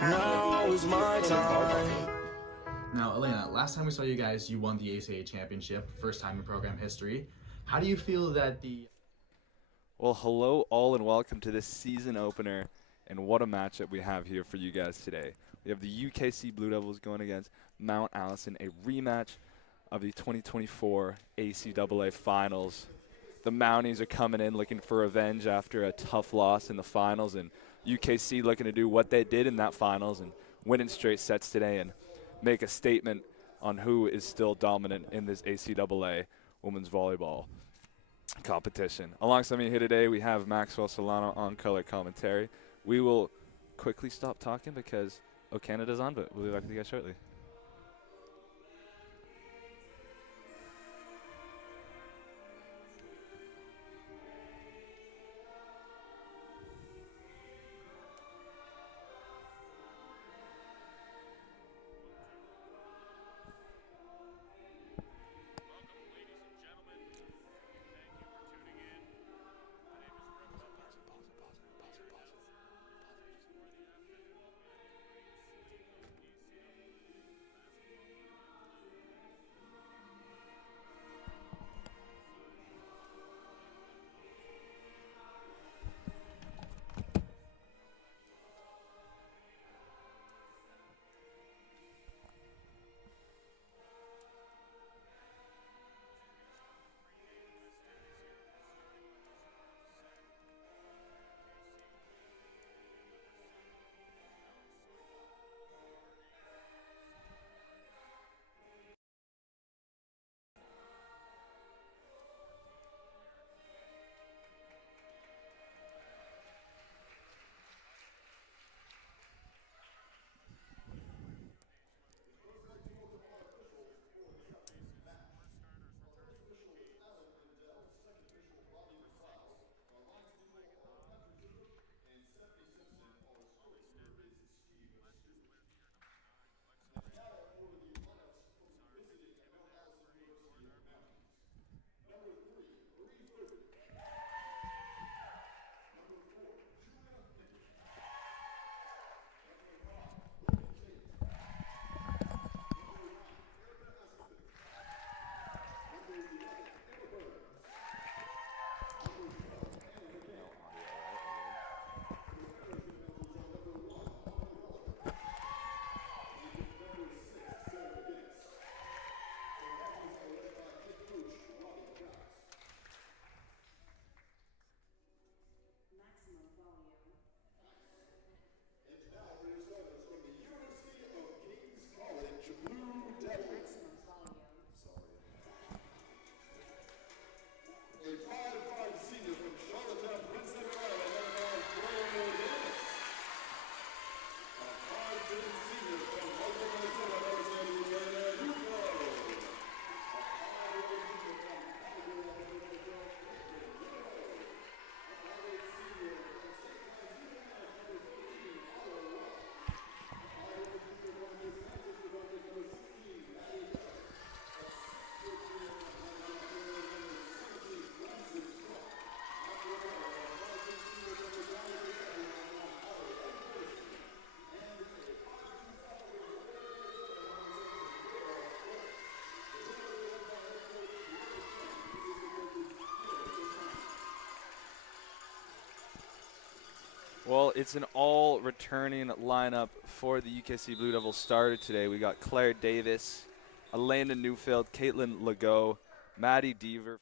Now is my time. Now, Elena, last time we saw you guys, you won the ACAA championship, first time in program history. How do you feel that the... Well, hello all and welcome to this season opener, and what a matchup we have here for you guys today. We have the UKC Blue Devils going against Mount Allison, a rematch of the 2024 ACAA Finals. The Mounties are coming in looking for revenge after a tough loss in the finals, and UKC looking to do what they did in that finals and win in straight sets today and make a statement on who is still dominant in this ACAA women's volleyball competition. Alongside me here today, we have Maxwell Solano on color commentary. We will quickly stop talking because Canada's on, but we'll be back with you guys shortly. Well, it's an all-returning lineup for the UKC Blue Devils starter today. We got Claire Davis, Elena Newfield, Caitlin Legault, Maddie Deaver.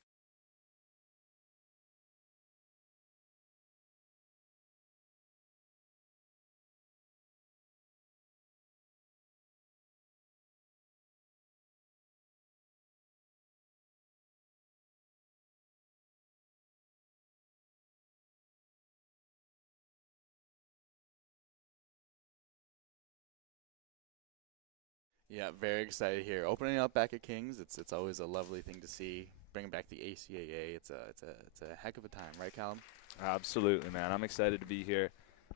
Yeah, very excited here. Opening up back at Kings, it's always a lovely thing to see. Bringing back the ACAA, it's a heck of a time, right, Callum? Absolutely, man. I'm excited to be here.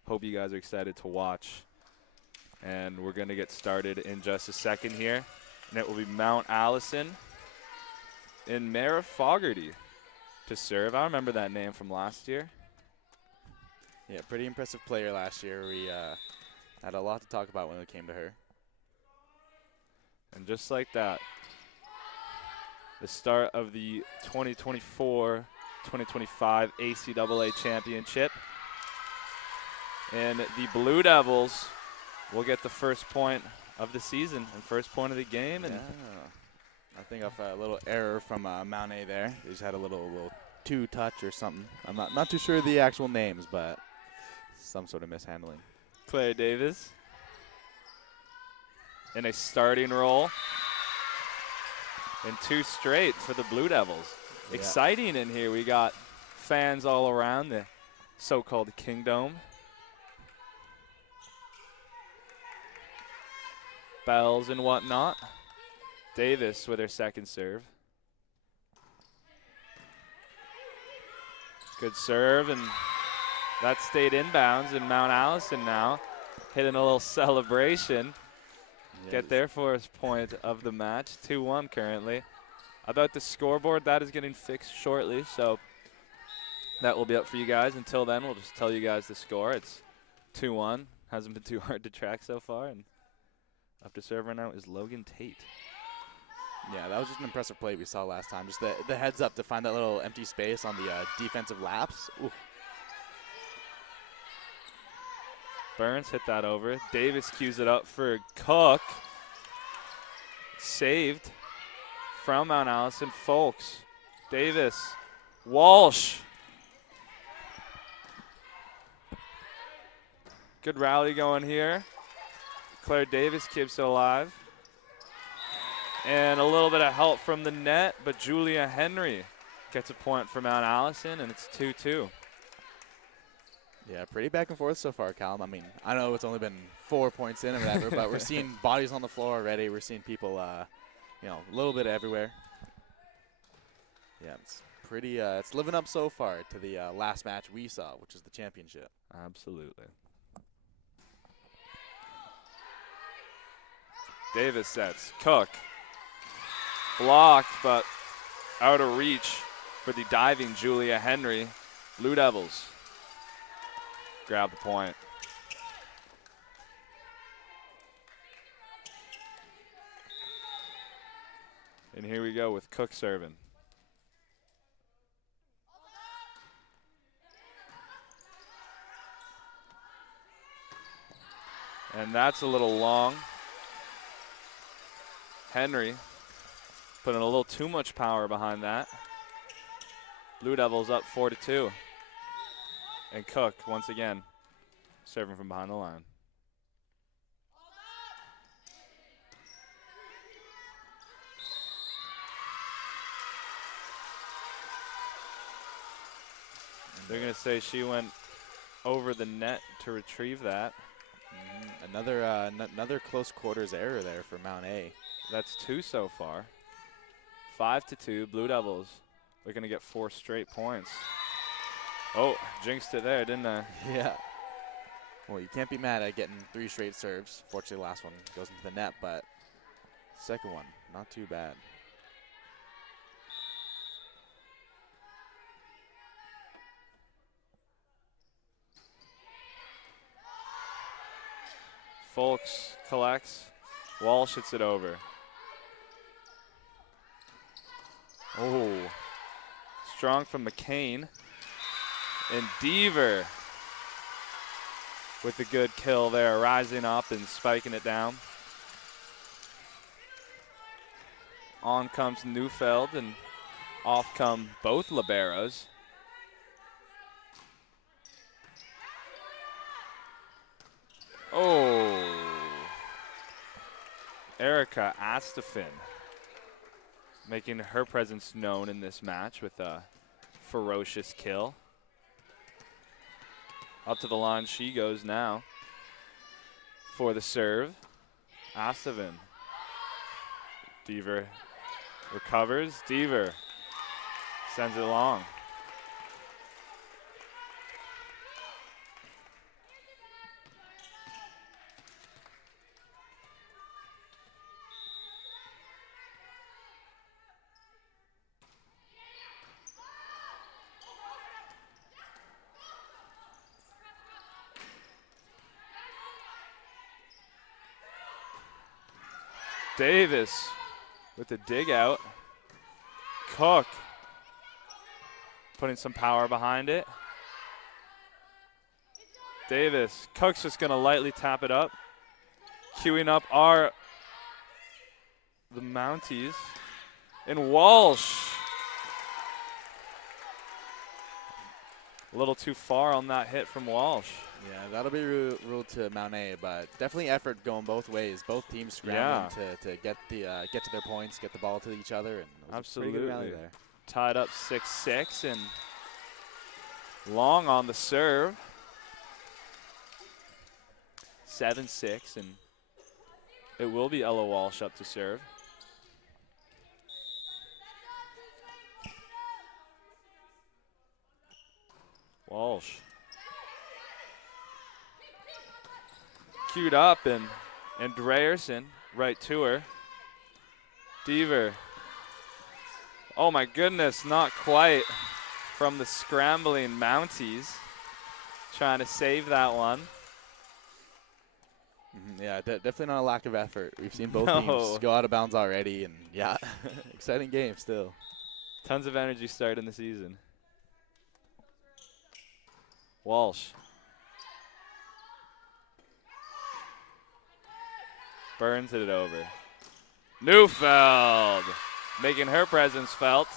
Hope you guys are excited to watch. And we're going to get started in just a second here. And it will be Mount Allison and Mara Fogarty to serve. I remember that name from last year. Yeah, pretty impressive player last year. We Had a lot to talk about when it came to her. And just like that, the start of the 2024-2025 ACAA Championship. And the Blue Devils will get the first point of the season and first point of the game. And I think of a little error from Mount A there. They just had a little two-touch or something. I'm not too sure of the actual names, but some sort of mishandling. Claire Davis in a starting role. And 2 straight for the Blue Devils. Yeah. Exciting in here. We got fans all around the so-called Kingdom. Bells and whatnot. Davis with her second serve. Good serve, and that stayed inbounds, and Mount Allison now hitting a little celebration. Get their first point of the match, 2-1 currently. About the scoreboard, that is getting fixed shortly, so that will be up for you guys. Until then, we'll just tell you guys the score. It's 2-1. Hasn't been too hard to track so far, and up to serve right now is Logan Tate. Yeah, that was just an impressive play we saw last time. Just the heads up to find that little empty space on the defensive laps. Ooh. Burns hit that over. Davis cues it up for Cook. Saved from Mount Allison. Folks. Davis. Walsh. Good rally going here. Claire Davis keeps it alive. And a little bit of help from the net, but Julia Henry gets a point for Mount Allison, and it's 2-2. Yeah, pretty back and forth so far, Callum. I mean, I know it's only been 4 points in or whatever, but we're seeing bodies on the floor already. We're seeing people, a little bit everywhere. Yeah, it's pretty. It's living up so far to the last match we saw, which is the championship. Absolutely. Davis sets. Cook. Blocked, but out of reach for the diving Julia Henry. Blue Devils grab the point. And here we go with Cook serving. And that's a little long. Henry putting a little too much power behind that. Blue Devils up 4-2. And Cook, once again, serving from behind the line. They're going to say she went over the net to retrieve that. Another close quarters error there for Mount A. That's 2 so far. 5-2. Blue Devils. They're going to get 4 straight points. Oh, jinxed it there, didn't I? Yeah. Well, you can't be mad at getting 3 straight serves. Fortunately, the last one goes into the net, but second one, not too bad. Folks collects. Walsh hits it over. Oh. Strong from McCain. And Deaver with a good kill there, rising up and spiking it down. On comes Neufeld, and off come both liberos. Oh. Erica Astafin making her presence known in this match with a ferocious kill. Up to the line she goes now for the serve. Astafin. Deaver recovers. Deaver sends it long. Davis with the dig out. Cook putting some power behind it. Davis. Cook's just going to lightly tap it up. Queuing up are the Mounties. And Walsh. A little too far on that hit from Walsh. Yeah, that'll be ruled to Mount A, but definitely effort going both ways. Both teams scrambling to get to their points, get the ball to each other, and it was Absolutely. a pretty good rally there. Tied up 6-6, and Long on the serve. 7-6, and it will be Ella Walsh up to serve. Walsh. Queued up, and Dreyerson right to her. Deaver. Oh my goodness, not quite from the scrambling Mounties. Trying to save that one. Yeah, definitely not a lack of effort. We've seen both teams go out of bounds already, and yeah, exciting game still. Tons of energy starting the season. Walsh. Burns it over. Neufeld making her presence felt.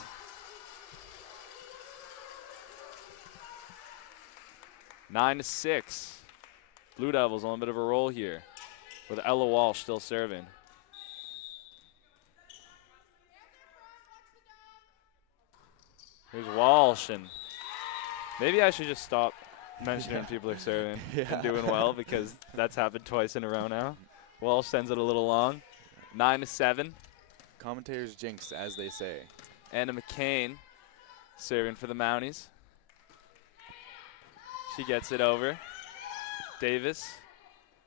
Nine to 6. Blue Devils on a bit of a roll here with Ella Walsh still serving. Here's Walsh, and maybe I should just stop mentioning people are serving and doing well, because that's happened twice in a row now. Walsh sends it a little long. 9 to 7. Commentators jinx, as they say. Anna McCain serving for the Mounties. She gets it over. Davis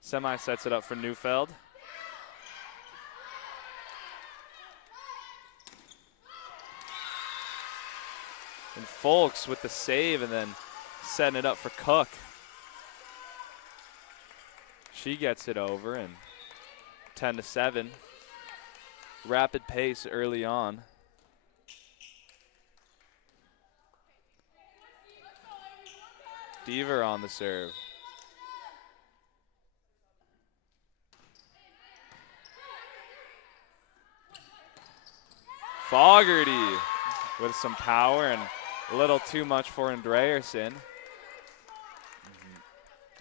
semi sets it up for Neufeld. And Folks with the save, and then setting it up for Cook. She gets it over, and 10 to 7. Rapid pace early on. Deaver on the serve. Fogarty with some power, and a little too much for Andreerson.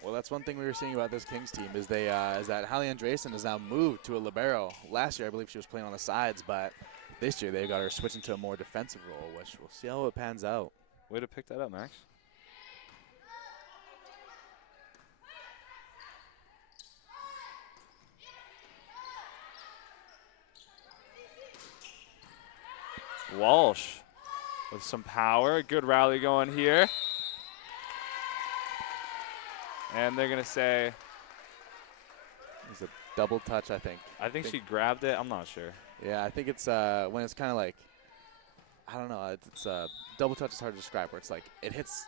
Well, that's one thing we were seeing about this Kings team is that Hallie Andreessen has now moved to a libero. Last year, I believe she was playing on the sides, but this year they've got her switching to a more defensive role, which we'll see how it pans out. Way to pick that up, Max. Walsh with some power. Good rally going here. And they're going to say, it's a double touch, I think. I think she grabbed it. I'm not sure. Yeah, I think it's when it's kind of like, I don't know, it's double touch is hard to describe, where it's like it hits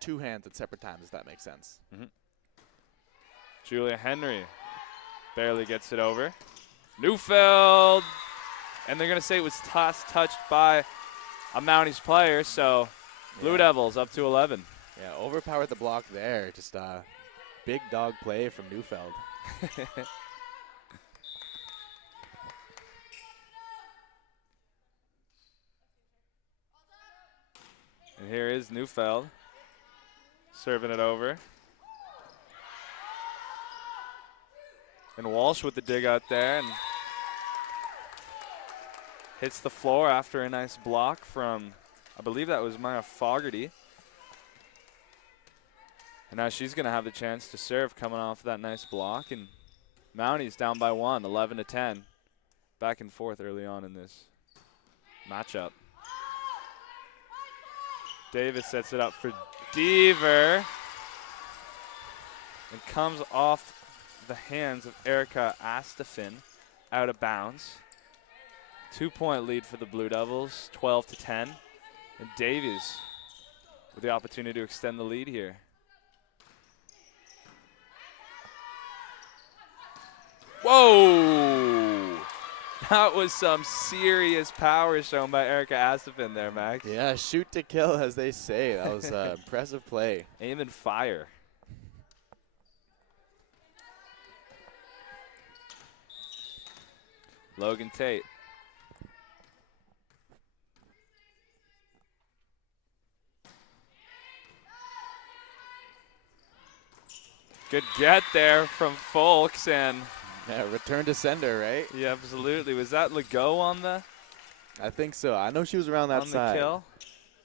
two hands at separate times, if that makes sense. Julia Henry barely gets it over. Neufeld. And they're going to say it was touched by a Mounties player, so Blue Devils up to 11. Yeah, overpowered the block there. Just big dog play from Neufeld. And here is Neufeld serving it over. And Walsh with the dig out there, and hits the floor after a nice block from, I believe that was Maya Fogarty. And now she's going to have the chance to serve coming off that nice block. And Mounties down by 1, 11 to 10. Back and forth early on in this matchup. Davis sets it up for Deaver. And comes off the hands of Erica Astafin out of bounds. 2-point lead for the Blue Devils, 12 to 10. And Davies with the opportunity to extend the lead here. Whoa! That was some serious power shown by Erica Astafin there, Max. Yeah, shoot to kill, as they say. That was impressive play. Aim and fire. Logan Tate. Good get there from Folks, and Yeah, return to sender, right? yeah, absolutely. Was that Legault on the I think so. I know she was around that on the side. kill?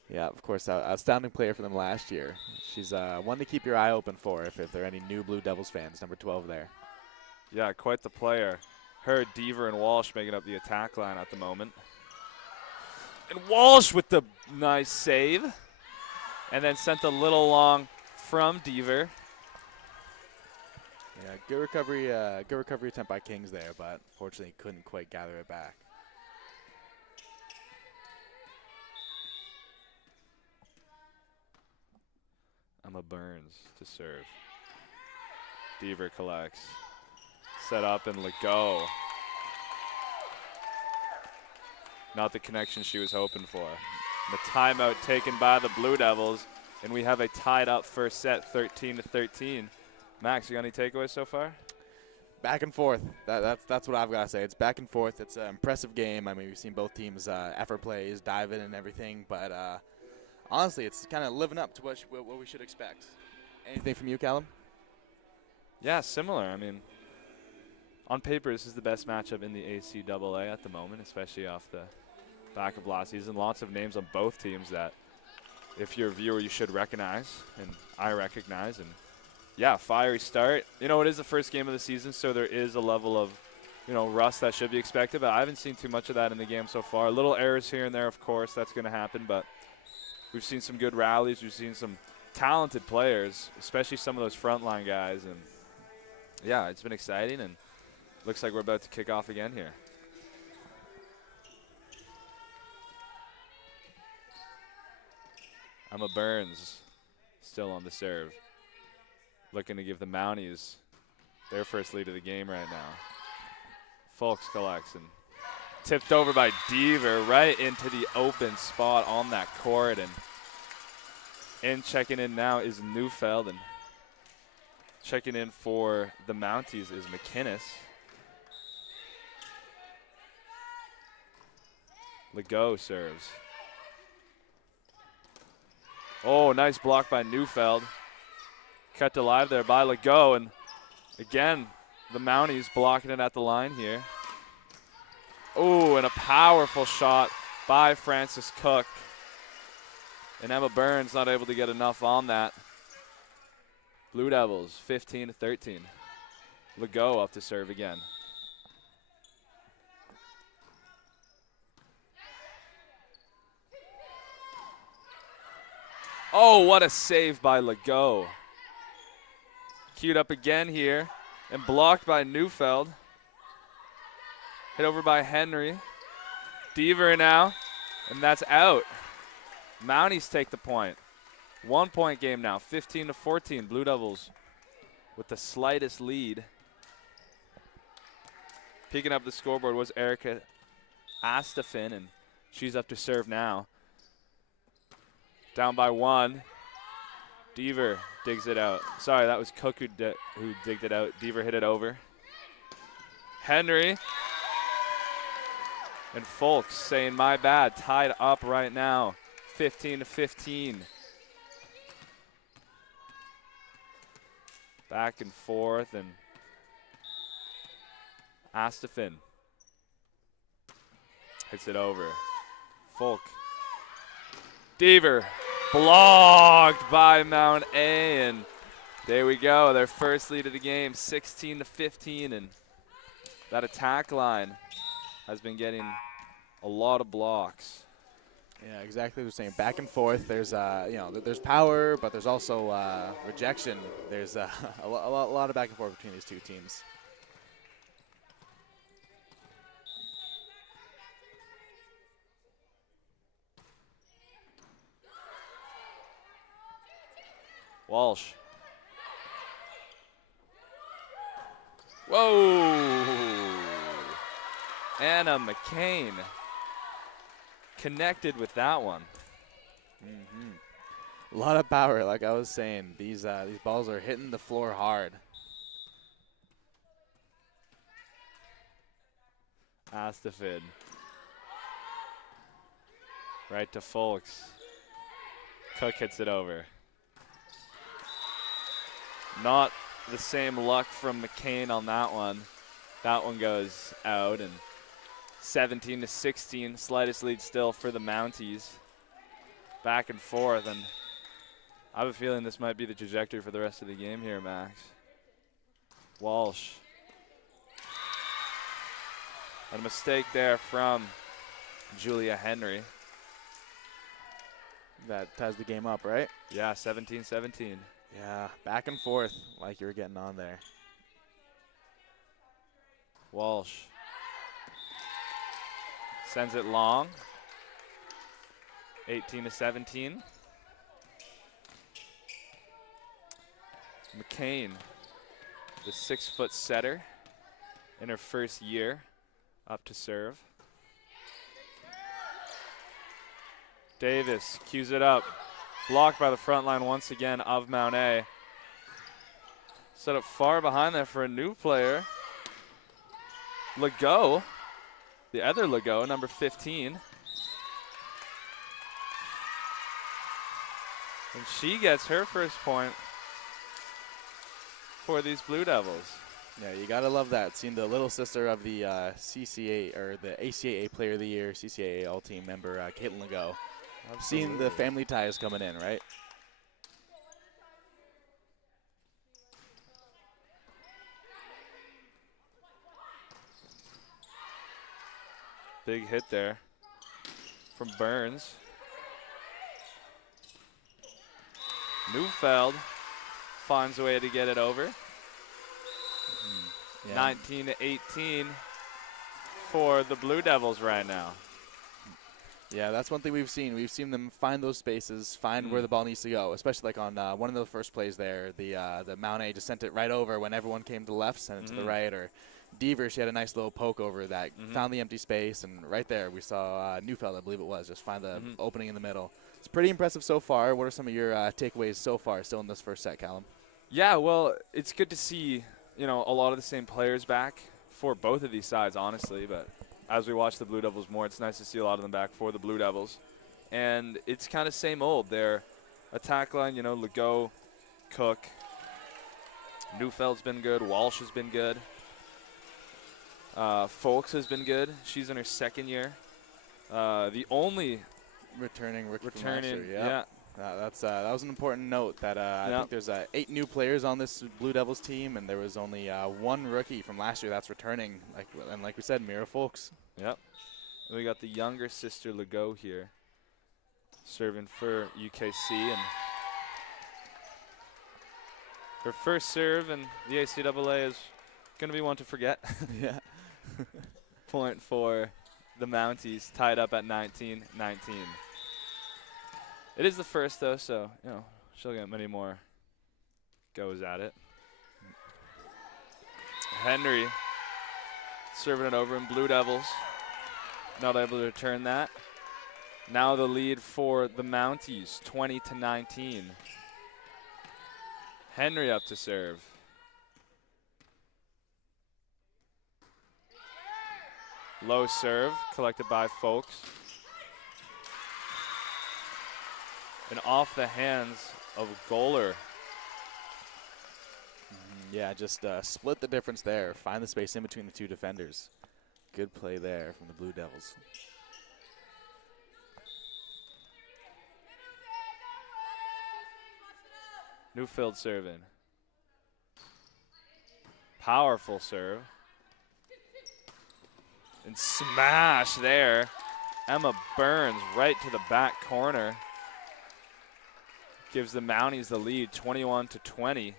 Yeah, of course. Outstanding player for them last year. She's one to keep your eye open for if there are any new Blue Devils fans. Number 12 there. Yeah, quite the player. Her, Deaver, and Walsh making up the attack line at the moment. And Walsh with the nice save. And then sent a little long from Deaver. Yeah, good recovery attempt by Kings there, but fortunately couldn't quite gather it back. Emma Burns to serve. Deaver collects. Set up and Legault. Not the connection she was hoping for. The timeout taken by the Blue Devils, and we have a tied up first set, 13-13. Max, you got any takeaways so far? Back and forth. That's what I've got to say. It's back and forth. It's an impressive game. I mean, we've seen both teams effort plays, dive in and everything, but honestly, it's kind of living up to what we should expect. Anything from you, Callum? Yeah, similar. I mean, on paper, this is the best matchup in the ACAA at the moment, especially off the back of last season. Lots of names on both teams that, if you're a viewer, you should recognize, and I recognize. And yeah, fiery start. You know, it is the first game of the season, so there is a level of, rust that should be expected, but I haven't seen too much of that in the game so far. Little errors here and there, of course, that's going to happen, but we've seen some good rallies. We've seen some talented players, especially some of those frontline guys. And yeah, it's been exciting, and looks like we're about to kick off again here. Emma Burns still on the serve. Looking to give the Mounties their first lead of the game right now. Folks collects and tipped over by Deaver right into the open spot on that court. And checking in now is Neufeld, and checking in for the Mounties is McInnes. Legault serves. Oh, nice block by Neufeld. Kept alive there by Legault, and again, the Mounties blocking it at the line here. Oh, and a powerful shot by Francis Cook. And Emma Burns not able to get enough on that. Blue Devils, 15-13. Legault up to serve again. Oh, what a save by Legault. Queued up again here and blocked by Neufeld. Hit over by Henry. Deaver now, and that's out. Mounties take the point. 1 point game now, 15-14. Blue Devils with the slightest lead. Picking up the scoreboard was Erica Astafin, and she's up to serve now. Down by one. Deaver digs it out. Sorry, that was Cook who digged it out. Deaver hit it over. Henry. And Folks saying, my bad. Tied up right now. 15-15. Back and forth, and Astafin hits it over. Folk. Deaver blocked by Mount A, and there we go. Their first lead of the game, 16-15, and that attack line has been getting a lot of blocks. Yeah, exactly what you're saying. Back and forth. There's, there's power, but there's also rejection. There's a lot of back and forth between these two teams. Walsh. Whoa! Anna McCain connected with that one. A lot of power, like I was saying. These balls are hitting the floor hard. Astafid. Right to Folks. Cook hits it over. Not the same luck from McCain on that one. That one goes out, and 17-16, slightest lead still for the Mounties. Back and forth, and I have a feeling this might be the trajectory for the rest of the game here, Max. Walsh. And a mistake there from Julia Henry. That ties the game up, right? Yeah, 17-17. Yeah, back and forth like you were getting on there. Walsh sends it long. 18-17. McCain, the 6-foot setter in her first year, up to serve. Davis cues it up. Blocked by the front line once again of Mount A. Set up far behind there for a new player. Legault, the other Legault, number 15. And she gets her first point for these Blue Devils. Yeah, you gotta love that. Seeing the little sister of the CCA or the ACAA Player of the Year, CCAA All-Team member, Caitlin Legault. Seeing the family ties coming in, right? Big hit there from Burns. Neufeld finds a way to get it over. 19-18 for the Blue Devils right now. Yeah, that's one thing we've seen. We've seen them find those spaces, find where the ball needs to go, especially like on one of the first plays there. The Mount A just sent it right over when everyone came to the left, sent it to the right. Or Deaver, she had a nice little poke over that, found the empty space, and right there we saw Neufeld, I believe it was, just find the opening in the middle. It's pretty impressive so far. What are some of your takeaways so far still in this first set, Callum? Yeah, well, it's good to see, you know, a lot of the same players back for both of these sides, honestly, but as we watch the Blue Devils more, it's nice to see a lot of them back for the Blue Devils. And it's kind of same old. Their attack line, you know, Legault, Cook, Neufeld's been good, Walsh has been good. Folks has been good. She's in her second year. The only returning rookie from returning, last year, that was an important note. That I think there's 8 new players on this Blue Devils team, and there was only one rookie from last year that's returning. Like we said, Mira Folks. Yep. And we got the younger sister Legault here, serving for UKC, and her first serve in the ACAA is going to be one to forget. Yeah. Point for the Mounties, tied up at 19-19. It is the first, though, so, you know, she'll get many more goes at it. Henry serving it over in Blue Devils. Not able to return that. Now the lead for the Mounties, 20-19. Henry up to serve. Low serve, collected by Folks. And off the hands of Goaler. Yeah, just split the difference there. Find the space in between the two defenders. Good play there from the Blue Devils. Neufeld serving. Powerful serve. And smash there. Emma Burns right to the back corner. Gives the Mounties the lead, 21-20.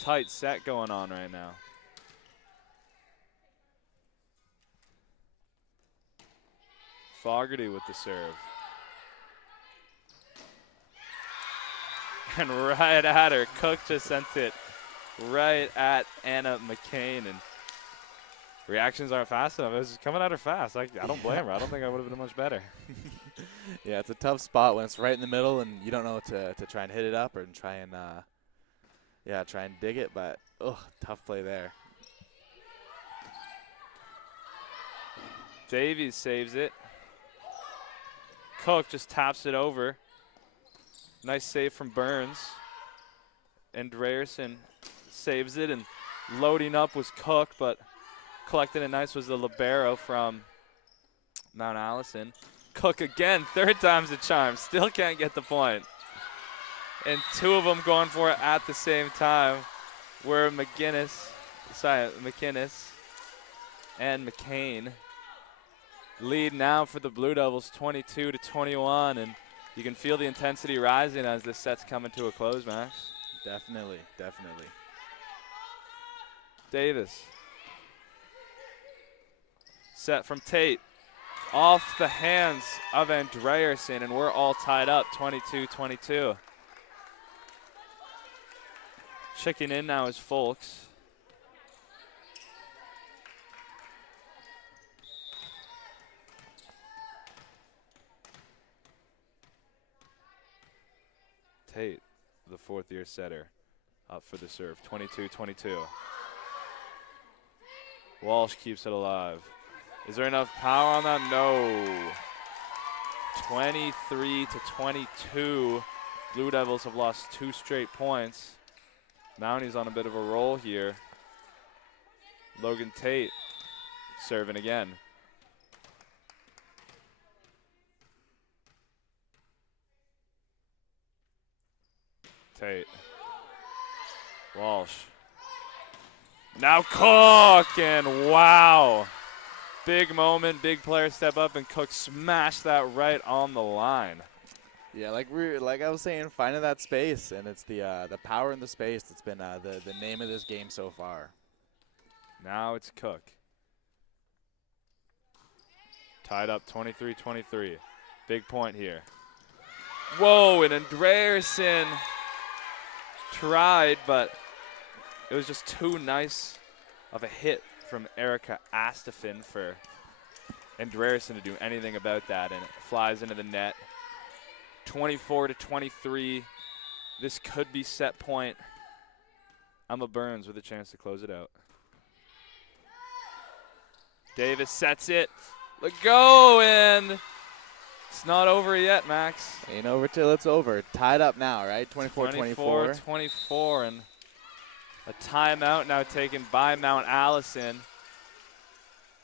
Tight set going on right now. Fogarty with the serve. And right at her, Cook just sent it right at Anna McCain, and reactions aren't fast enough. It was coming at her fast. I don't blame her. I don't think I would have been much better. Yeah, it's a tough spot when it's right in the middle and you don't know to try and hit it up or try and try and dig it, but tough play there. Davies saves it. Cook just taps it over. Nice save from Burns. And Dreyerson saves it, and loading up was Cook, but collecting it nice was the libero from Mount Allison. Cook again, third time's the charm, still can't get the point. And two of them going for it at the same time were McKinnis and McCain. Lead now for the Blue Devils, 22-21, and you can feel the intensity rising as this set's coming to a close, Max. Definitely, definitely. Davis. Set from Tate. Off the hands of Andreerson, and we're all tied up, 22-22. Checking in now is Folks. Tate, the fourth-year setter, up for the serve, 22-22. Walsh keeps it alive. Is there enough power on that? No. 23-22. Blue Devils have lost 2 straight points. Mounties on a bit of a roll here. Logan Tate serving again. Tate. Walsh. Now Cook, and wow. Big moment, big player step up, and Cook smashed that right on the line. Yeah, like I was saying, finding that space, and it's the power in the space that's been the name of this game so far. Now it's Cook. Tied up 23-23. Big point here. Whoa, and Andreerson tried, but it was just too nice of a hit from Erica Astafin for Andreerson to do anything about that, and it flies into the net. 24-23. This could be set point. Emma Burns with a chance to close it out. Davis sets it. Let go, and it's not over yet, Max. Ain't over till it's over. Tied up now, right? 24-24. 24, and a timeout now taken by Mount Allison.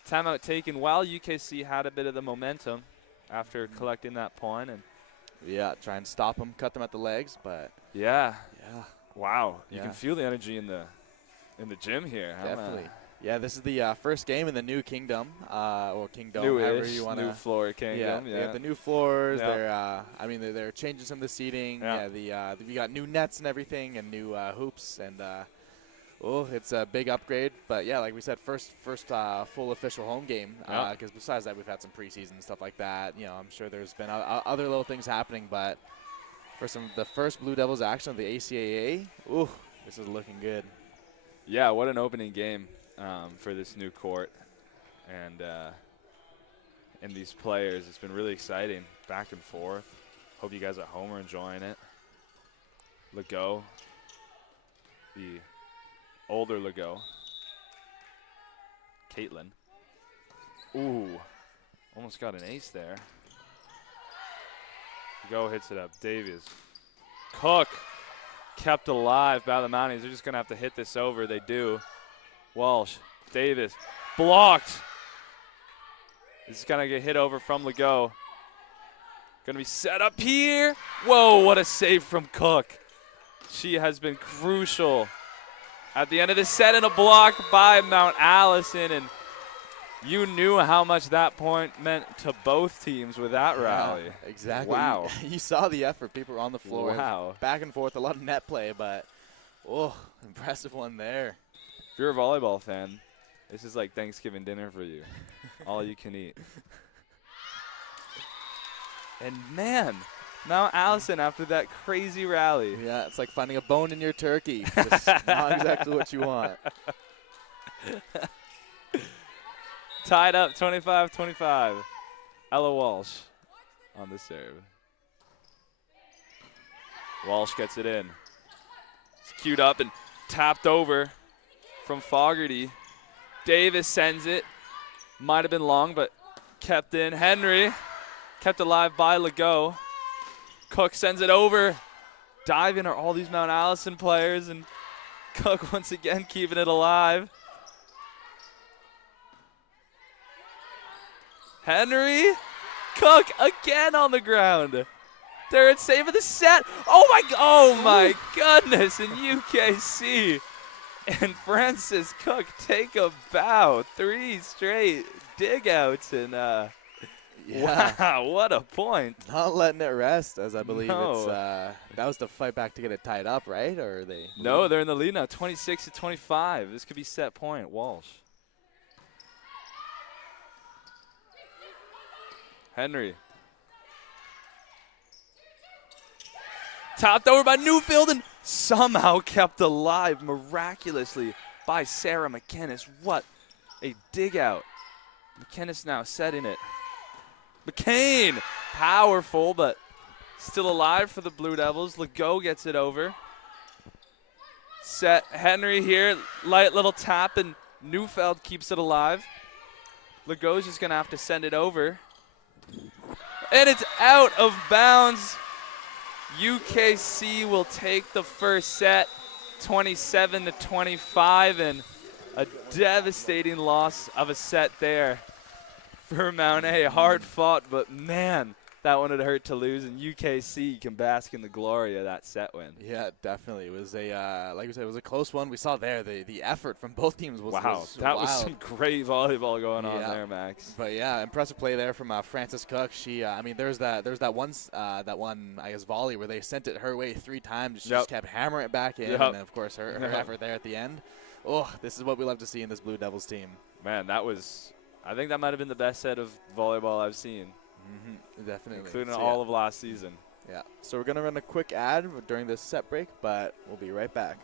Timeout taken while UKC had a bit of the momentum after collecting that point. And yeah, try and stop them, cut them at the legs, but yeah. Wow, yeah. you can feel the energy in the gym here. Definitely. Yeah, this is the first game in the new kingdom, or kingdom, however you want to. New floor kingdom. Yeah, they have the new floors. Yeah. They're changing some of the seating. Yeah, we got new nets and everything, and new hoops, and it's a big upgrade. But yeah, like we said, first full official home game. Because besides that, we've had some preseason and stuff like that. You know, I'm sure there's been other little things happening, but for the first Blue Devils action of the ACAA, this is looking good. Yeah, what an opening game. For this new court and these players. It's been really exciting, back and forth. Hope you guys at home are enjoying it. Legault, the older Legault. Caitlin. Ooh, almost got an ace there. Legault hits it up. Davies. Cook kept alive by the Mounties. They're just going to have to hit this over. They do. Walsh, Davis, blocked. This is going to get hit over from Legault. Going to be set up here. Whoa, what a save from Cook. She has been crucial at the end of the set, and a block by Mount Allison. And you knew how much that point meant to both teams with that rally. Exactly. Wow. You saw the effort. People were on the floor. Wow. Back and forth, a lot of net play, but impressive one there. If you're a volleyball fan, this is like Thanksgiving dinner for you. All you can eat. And man, Mount Allison after that crazy rally. Yeah, it's like finding a bone in your turkey. Just not exactly what you want. Tied up 25-25. Ella Walsh on the serve. Walsh gets it in. It's queued up and tapped over from Fogarty. Davis sends it. Might have been long, but kept in. Henry kept alive by Legault. Cook sends it over. Diving are all these Mount Allison players, and Cook once again keeping it alive. Henry, Cook again on the ground. Third save of the set. Oh my goodness, and UKC and Francis Cook take a bow. 3 straight dig-outs, and Yeah. wow, what a point. Not letting it rest, as I believe No. it's that was the fight back to get it tied up, right? Or are they? No, they're in the lead now, 26-25. This could be set point, Walsh. Henry. Topped over by Newfield and somehow kept alive miraculously by Sarah McInnes. What a dig out. McInnes now setting it. McCain, powerful, but still alive for the Blue Devils. Legault gets it over. Set Henry here, light little tap, and Newfeld keeps it alive. Legault's just gonna have to send it over. And it's out of bounds. UKC will take the first set, 27-25, and a devastating loss of a set there for Mount A. Hard fought, but man, that one would hurt to lose, and UKC can bask in the glory of that set win. Yeah, definitely. It was a like we said, it was a close one. We saw there the effort from both teams was That was wild. some great volleyball going on Yeah. there, Max. But yeah, impressive play there from Francis Cook. She, I mean, there's that one I guess volley where they sent it her way 3 times. She just kept hammering it back in, and then, of course her effort there at the end. Oh, this is what we love to see in this Blue Devils team. Man, I think that might have been the best set of volleyball I've seen, Definitely, including So, all of last season. Yeah. So we're gonna run a quick ad during this set break, but we'll be right back.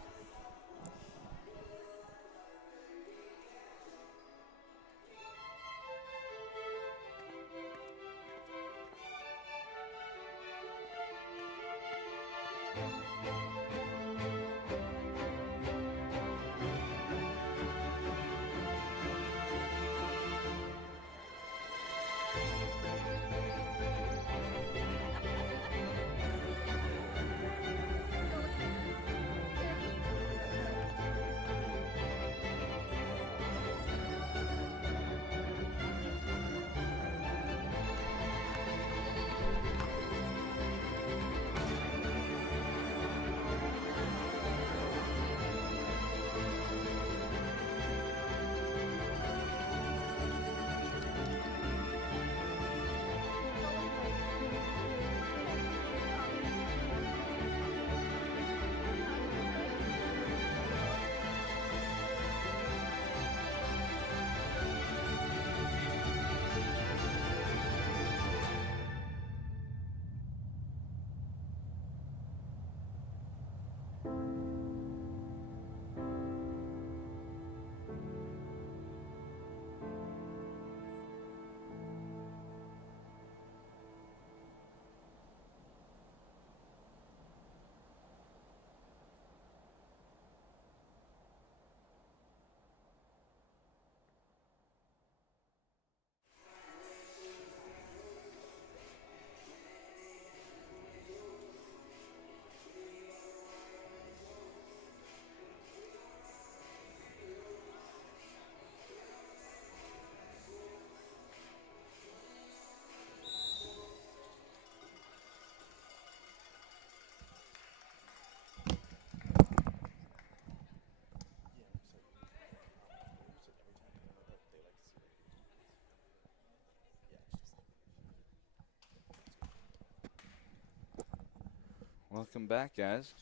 Welcome back, guys.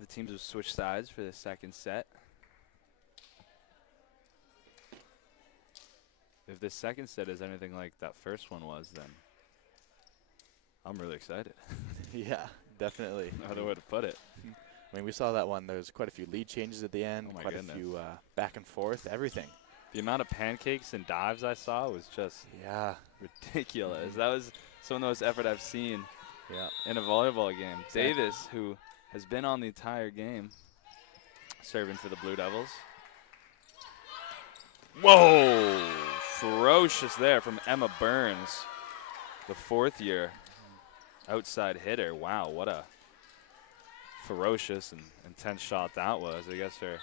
The teams have switched sides for the second set. If this second set is anything like that first one was, then I'm really excited. Yeah, definitely. No other way to put it. I mean, we saw that one. There was quite a few lead changes at the end, Oh my quite goodness. a few back and forth, everything. The amount of pancakes and dives I saw was just Yeah, ridiculous. That was some of the most effort I've seen yeah. in a volleyball game. Exactly. Davis, who has been on the entire game, serving for the Blue Devils. Whoa! Ferocious there from Emma Burns, the 4th year outside hitter. Wow, what a ferocious and intense shot that was. I guess her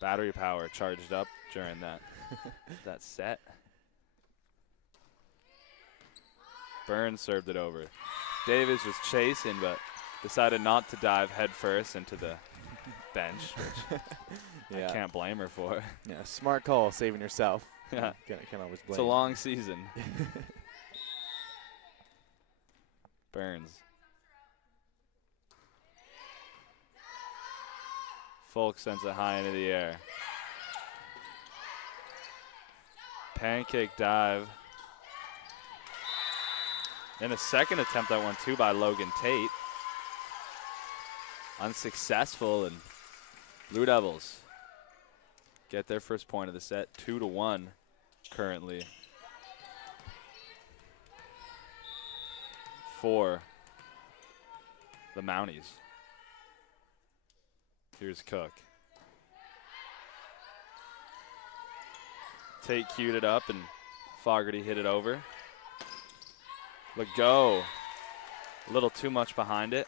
battery power charged up during that set. Burns served it over. Davis was chasing, but decided not to dive headfirst into the bench, which I can't blame her for. Yeah, smart call, saving yourself. Yeah. Can't always blame. It's a long season. Burns. Folk sends it high into the air. Pancake dive. In a second attempt that one too by Logan Tate. Unsuccessful, and Blue Devils get their first point of the set, 2-1 currently for the Mounties. Here's Cook. Tate queued it up and Fogarty hit it over. Legault, a little too much behind it.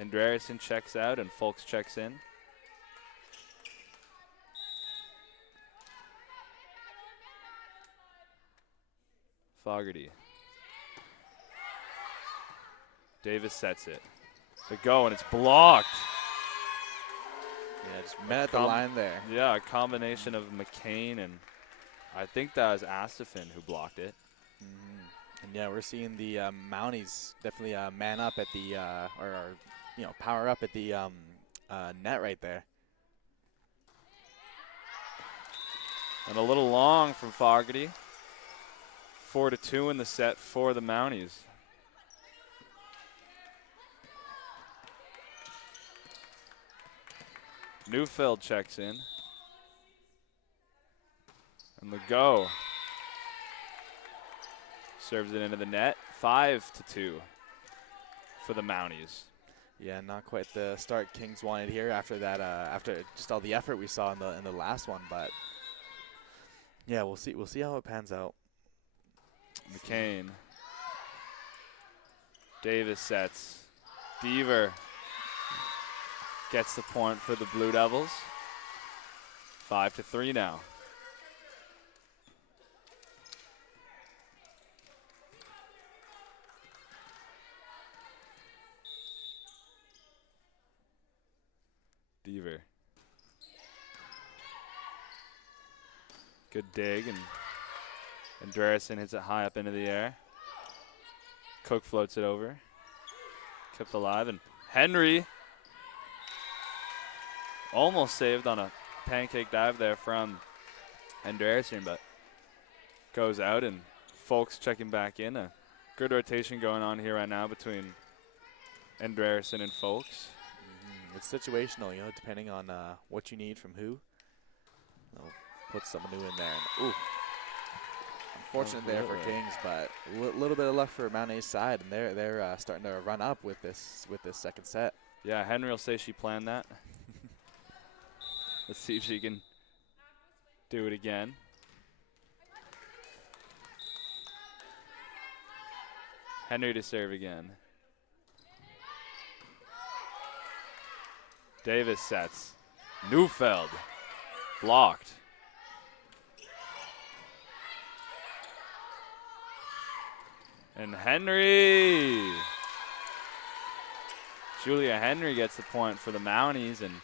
Andreasen checks out and Folks checks in. Fogarty. Davis sets it. Legault, and it's blocked. Yeah, just met at the line there. Yeah, a combination of McCain and I think that was Astafin who blocked it. And yeah, we're seeing the Mounties definitely man up at the or power up at the net right there. And a little long from Fogarty. 4-2 in the set for the Mounties. Neufeld checks in. And Legault serves it into the net. 5-2 for the Mounties. Yeah, not quite the start Kings wanted here after that. After just all the effort we saw in the last one, but yeah, we'll see. We'll see how it pans out. McCain. Davis sets. Deaver gets the point for the Blue Devils. 5-3 now. Deaver. Good dig, and Andreasen hits it high up into the air. Cook floats it over. Kept alive, and Henry almost saved on a pancake dive there from Andreasen, but goes out, and Folks checking back in. A good rotation going on here right now between Andreasen and Folks. It's situational, depending on what you need from who. They'll put someone new in there. And, ooh, unfortunate there for Kings, but a little bit of luck for Mount A's side, and they're starting to run up with this second set. Yeah, Henry will say she planned that. Let's see if she can do it again. Henry to serve again. Davis sets. Neufeld blocked. And Henry. Julia Henry gets the point for the Mounties, and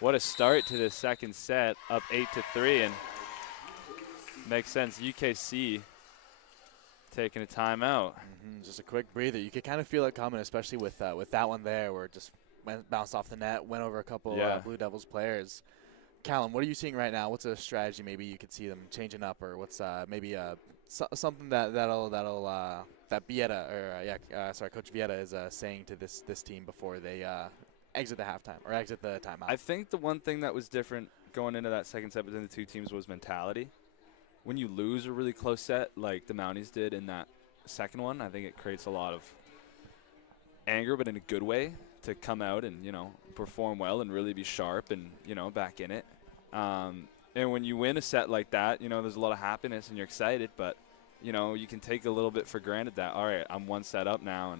what a start to this second set, up 8-3, and makes sense. UKC taking a timeout. Just a quick breather. You could kind of feel it coming, especially with that one there, where it just bounced off the net, went over a couple Blue Devils players. Callum, what are you seeing right now? What's a strategy maybe you could see them changing up, or what's maybe something that Coach Vieta is saying to this team before they exit the halftime or exit the timeout? I think the one thing that was different going into that second set between the two teams was mentality. When you lose a really close set like the Mounties did in that second one, I think it creates a lot of anger, but in a good way, to come out and, perform well and really be sharp and, back in it. And when you win a set like that, there's a lot of happiness and you're excited, but, you can take a little bit for granted that, all right, I'm one set up now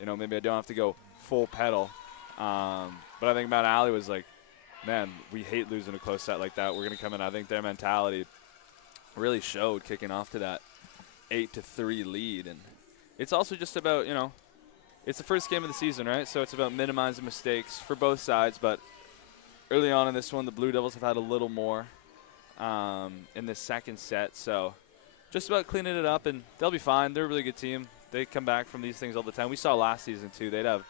and, maybe I don't have to go full pedal. But I think Mount Alley was like, man, we hate losing a close set like that. We're going to come in. I think their mentality really showed kicking off to that 8-3 lead. And it's also just about, it's the first game of the season, right? So it's about minimizing mistakes for both sides. But early on in this one, the Blue Devils have had a little more in this second set. So just about cleaning it up, and they'll be fine. They're a really good team. They come back from these things all the time. We saw last season, too. They'd have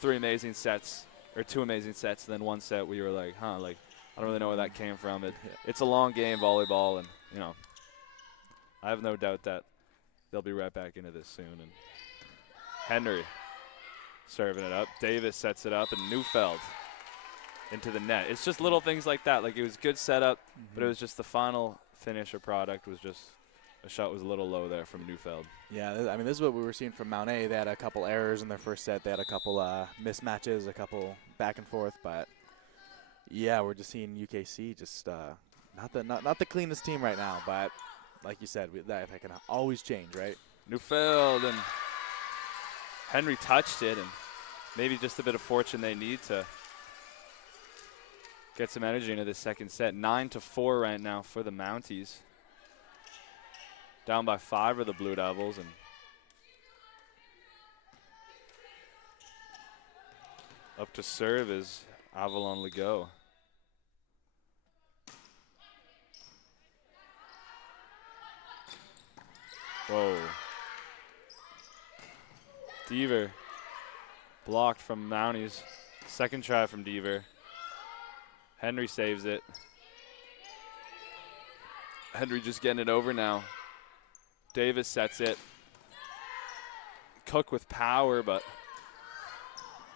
3 amazing sets, or 2 amazing sets, and then one set where you were like, I don't really know where that came from. It's a long game, volleyball, and, I have no doubt that they'll be right back into this soon. And Henry serving it up. Davis sets it up, and Neufeld into the net. It's just little things like that. Like, it was good setup, but it was just the final finish or product was just the shot was a little low there from Neufeld. Yeah, I mean, this is what we were seeing from Mount A. They had a couple errors in their first set. They had a couple mismatches, a couple back and forth. But, yeah, we're just seeing UKC just not the cleanest team right now. But, like you said, that can always change, right? Neufeld, and Henry touched it, and maybe just a bit of fortune they need to get some energy into this second set. 9-4 right now for the Mounties. Down by 5 are the Blue Devils, and up to serve is Avalon Legault. Whoa. Deaver blocked from Mounties. Second try from Deaver. Henry saves it. Henry just getting it over now. Davis sets it. Cook with power, but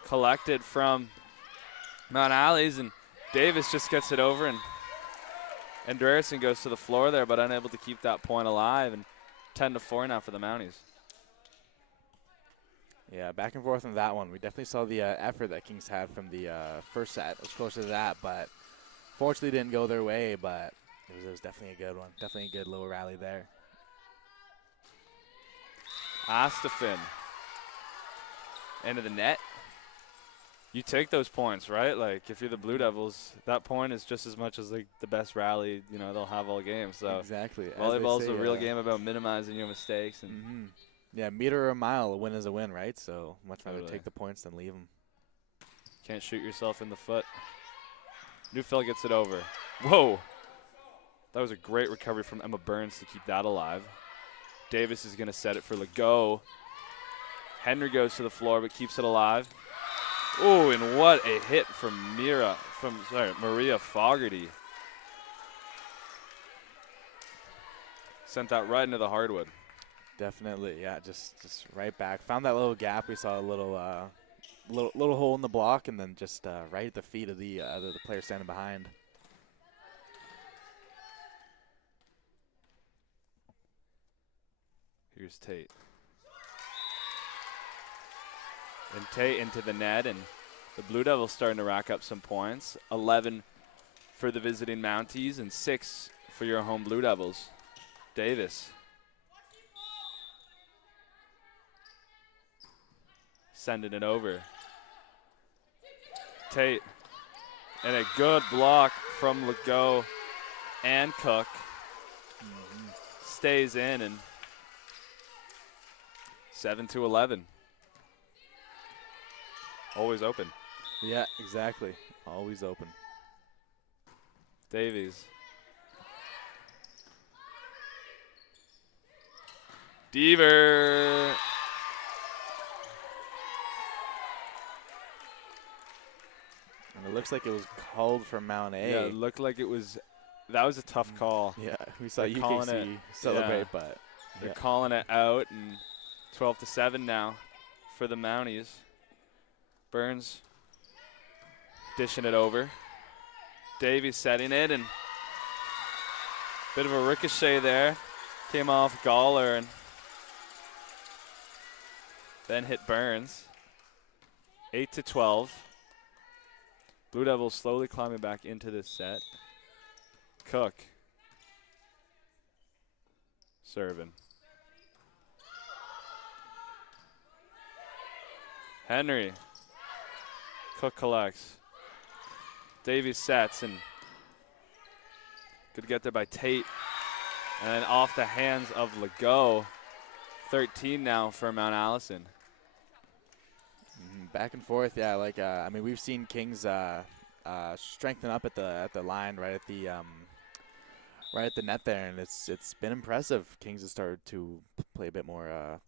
collected from Mount Alley's, and Davis just gets it over, and Andreasen goes to the floor there, but unable to keep that point alive, and 10-4 now for the Mounties. Yeah, back and forth on that one. We definitely saw the effort that Kings had from the first set. It was closer to that, but fortunately didn't go their way, but it was definitely a good one. Definitely a good little rally there. Astafin into the net. You take those points, right? Like, if you're the Blue Devils, that point is just as much as like the best rally they'll have all game. So exactly. Volleyball's a real game about minimizing your mistakes. And yeah, meter or a mile, a win is a win, right? So much rather Totally. take the points than leave them. Can't shoot yourself in the foot. Neufeld gets it over. Whoa. That was a great recovery from Emma Burns to keep that alive. Davis is going to set it for Legault. Henry goes to the floor but keeps it alive. Oh, and what a hit from Maria Fogarty. Sent that right into the hardwood. Definitely, yeah, just right back. Found that little gap. We saw a little hole in the block, and then just right at the feet of the player standing behind. Here's Tate. And Tate into the net, and the Blue Devils starting to rack up some points. 11 for the visiting Mounties and 6 for your home Blue Devils. Davis. Sending it over. Tate. And a good block from Legault and Cook. Stays in, and 7-11. Always open. Yeah, exactly. Always open. Davies. Deaver. And it looks like it was called for Mount A. Yeah, it looked like it was. That was a tough call. Yeah, we saw They're calling UKC it- celebrate, yeah. but They're yeah. calling it out, and 12-7 now for the Mounties. Burns dishing it over. Davies setting it, and bit of a ricochet there. Came off Gawler and then hit Burns. 8-12. Blue Devils slowly climbing back into this set. Cook serving. Henry. Cook collects. Davies sets and could get there by Tate. And then off the hands of Legault. 13 now for Mount Allison. Back and forth, yeah. Like I mean, we've seen Kings strengthen up at the line, right at the net there, and it's been impressive. Kings have started to play a bit more,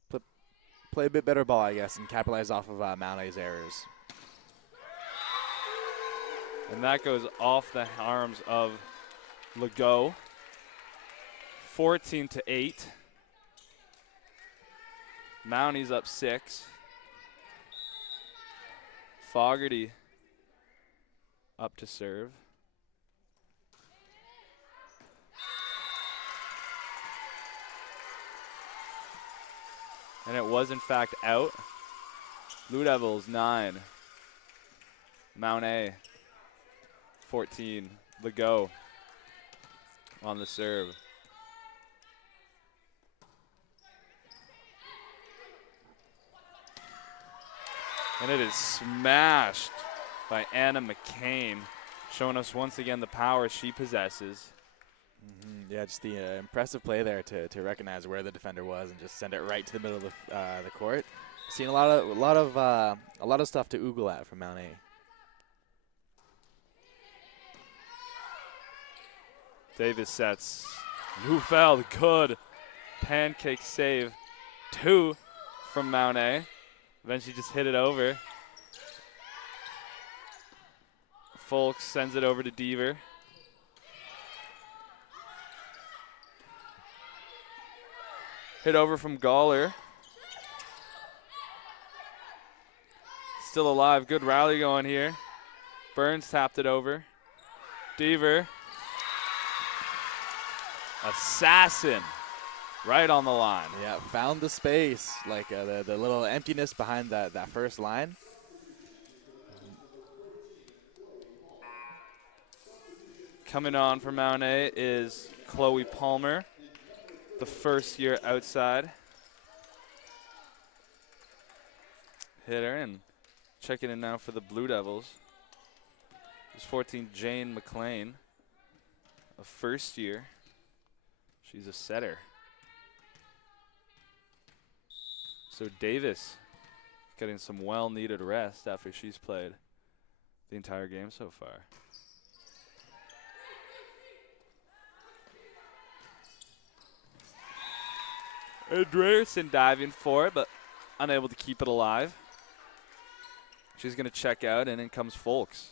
play a bit better ball, I guess, and capitalize off of Mount A's errors. And that goes off the arms of Legault. 14-8. Mounties up 6. Fogarty up to serve. And it was in fact out. Blue Devils 9. Mount A 14. Legault on the serve. And it is smashed by Anna McCain, showing us once again the power she possesses. Yeah, just the impressive play there to recognize where the defender was and just send it right to the middle of the court. Seen a lot of stuff to oogle at from Mount A. Davis sets. Neufeld, good pancake save. 2 from Mount A. Eventually just hit it over. Folks sends it over to Deaver. Hit over from Gawler. Still alive. Good rally going here. Burns tapped it over. Deaver. Assassin. Right on the line. Yeah, found the space, like the little emptiness behind that first line. Coming on for Mount A is Chloe Palmer, the first year outside hitter, and checking in now for the Blue Devils is 14 Jane McLean, a first year. She's a setter. So Davis getting some well-needed rest after she's played the entire game so far. Andreasen diving for it, but unable to keep it alive. She's going to check out, and in comes Folks.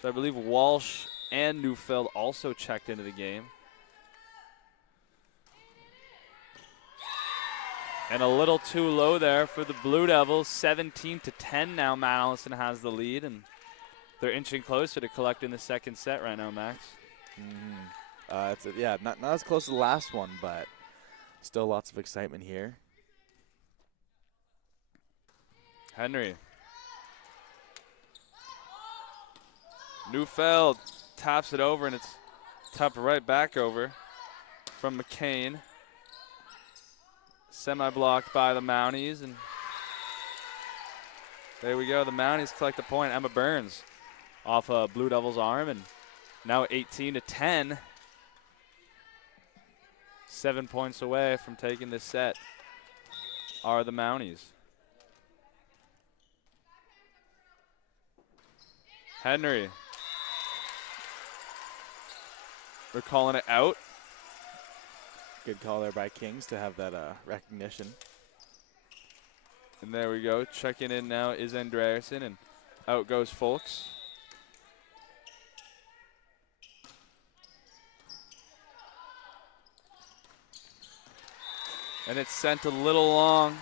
So I believe Walsh and Neufeld also checked into the game. And a little too low there for the Blue Devils. 17-10 now. Mount Allison has the lead, and they're inching closer to collecting the second set right now, Max. Yeah, not as close to the last one, but still lots of excitement here. Henry. Neufeld taps it over, and it's tapped right back over from McCain. Semi-blocked by the Mounties, and there we go. The Mounties collect the point. Emma Burns off a Blue Devils arm, and now 18-10. 7 points away from taking this set are the Mounties. Henry. They're calling it out. Good call there by Kings to have that recognition. And there we go. Checking in now is Andreasen, and out goes Folks. And it's sent a little long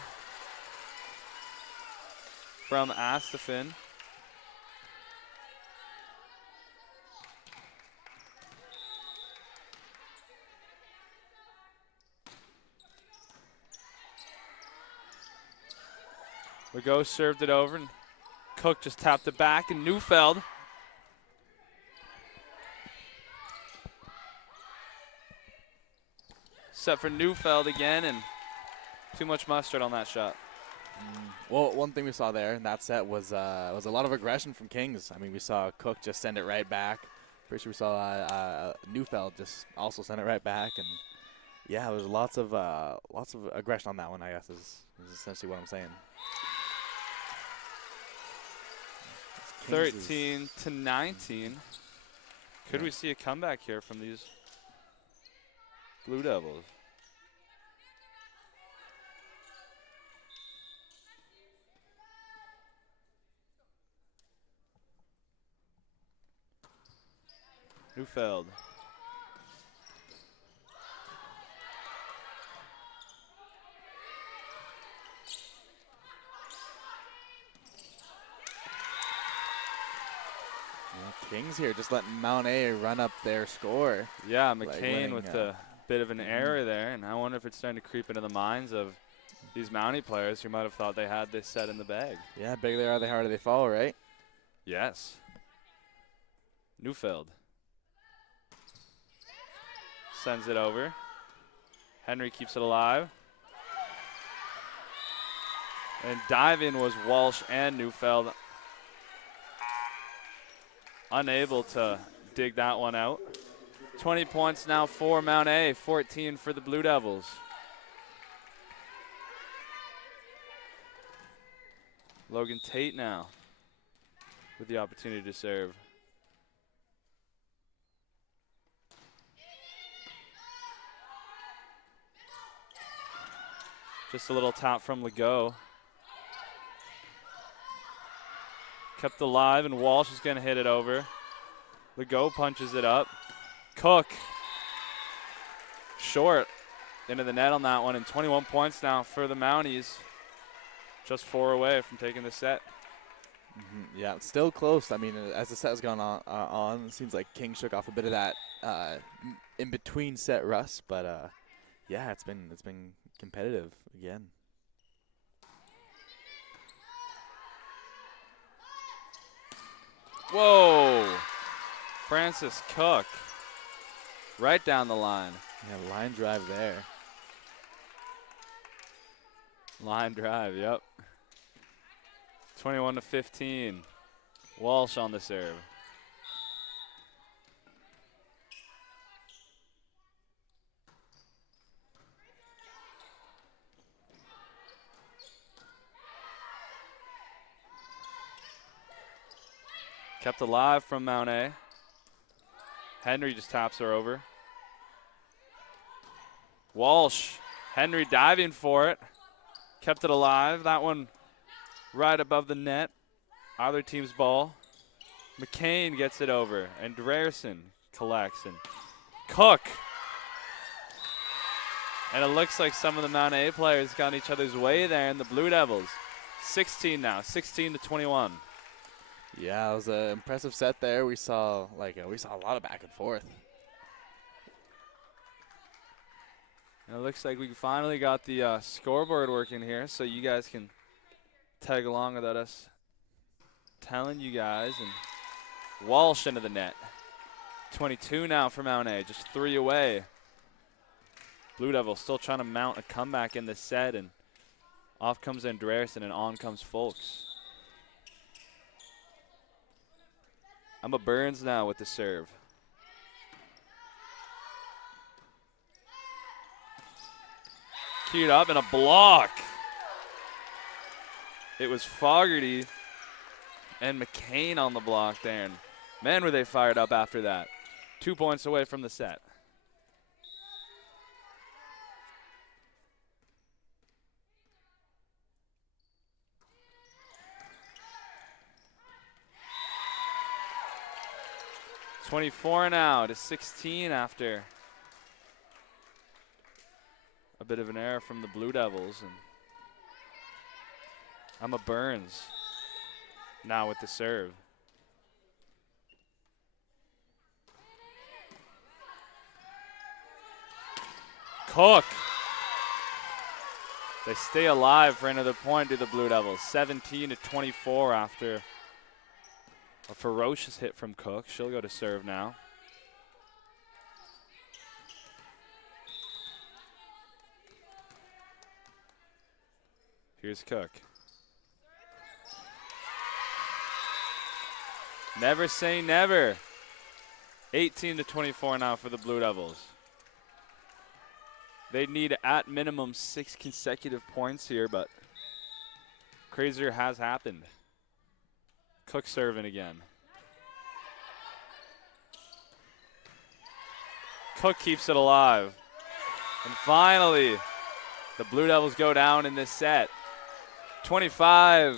from Astafin. Legault served it over, and Cook just tapped it back, and Neufeld set for Neufeld again, and too much mustard on that shot. Well, one thing we saw there in that set was a lot of aggression from Kings. I mean, we saw Cook just send it right back. Pretty sure we saw Neufeld just also send it right back, and yeah, there was lots of aggression on that one. I guess is essentially what I'm saying. 13-19. Could we see a comeback here from these Blue Devils? Neufeld. Kings here just letting Mount A run up their score. Yeah, Like McCain winning, with a bit of an error there, and I wonder if it's starting to creep into the minds of these Mountie players who might have thought they had this set in the bag. Yeah, bigger they are, the harder they fall, right? Yes. Neufeld sends it over. Henry keeps it alive. And diving was Walsh and Neufeld. Unable to dig that one out. 20 points now for Mount A, 14 for the Blue Devils. Logan Tate now with the opportunity to serve. Just a little tap from Legault. Kept alive, and Walsh is going to hit it over. Legault punches it up. Cook short into the net on that one, and 21 points now for the Mounties. Just 4 away from taking the set. Yeah, it's still close. I mean, as the set has gone on, it seems like King shook off a bit of that in between set rust, but yeah, it's been competitive again. Whoa! Francis Cook right down the line. Yeah, line drive there. Line drive, yep. 21-15. Walsh on the serve. Kept alive from Mount A. Henry just taps her over. Walsh, Henry diving for it. Kept it alive. That one right above the net. Either team's ball. McCain gets it over, and Dreyerson collects, and Cook. And it looks like some of the Mount A players got in each other's way there in the Blue Devils. 16 now, 16-21. Yeah, it was an impressive set there. We saw a lot of back and forth. And it looks like we finally got the scoreboard working here, so you guys can tag along without us telling you guys. And Walsh into the net. 22 now for Mount A, just 3 away. Blue Devils still trying to mount a comeback in this set, and off comes Andreasen and on comes Folks. Emma Burns now with the serve. Queued up and a block. It was Fogarty and McCain on the block there. And man, were they fired up after that. 2 points away from the set. 24 now to 16 after a bit of an error from the Blue Devils. And Emma Burns now with the serve. Cook. They stay alive for another point to the Blue Devils. 17 to 24 after a ferocious hit from Cook. She'll go to serve now. Here's Cook. Never say never. 18 to 24 now for the Blue Devils. They need at minimum 6 consecutive points here, but crazier has happened. Cook serving again. Cook keeps it alive. And finally, the Blue Devils go down in this set. 25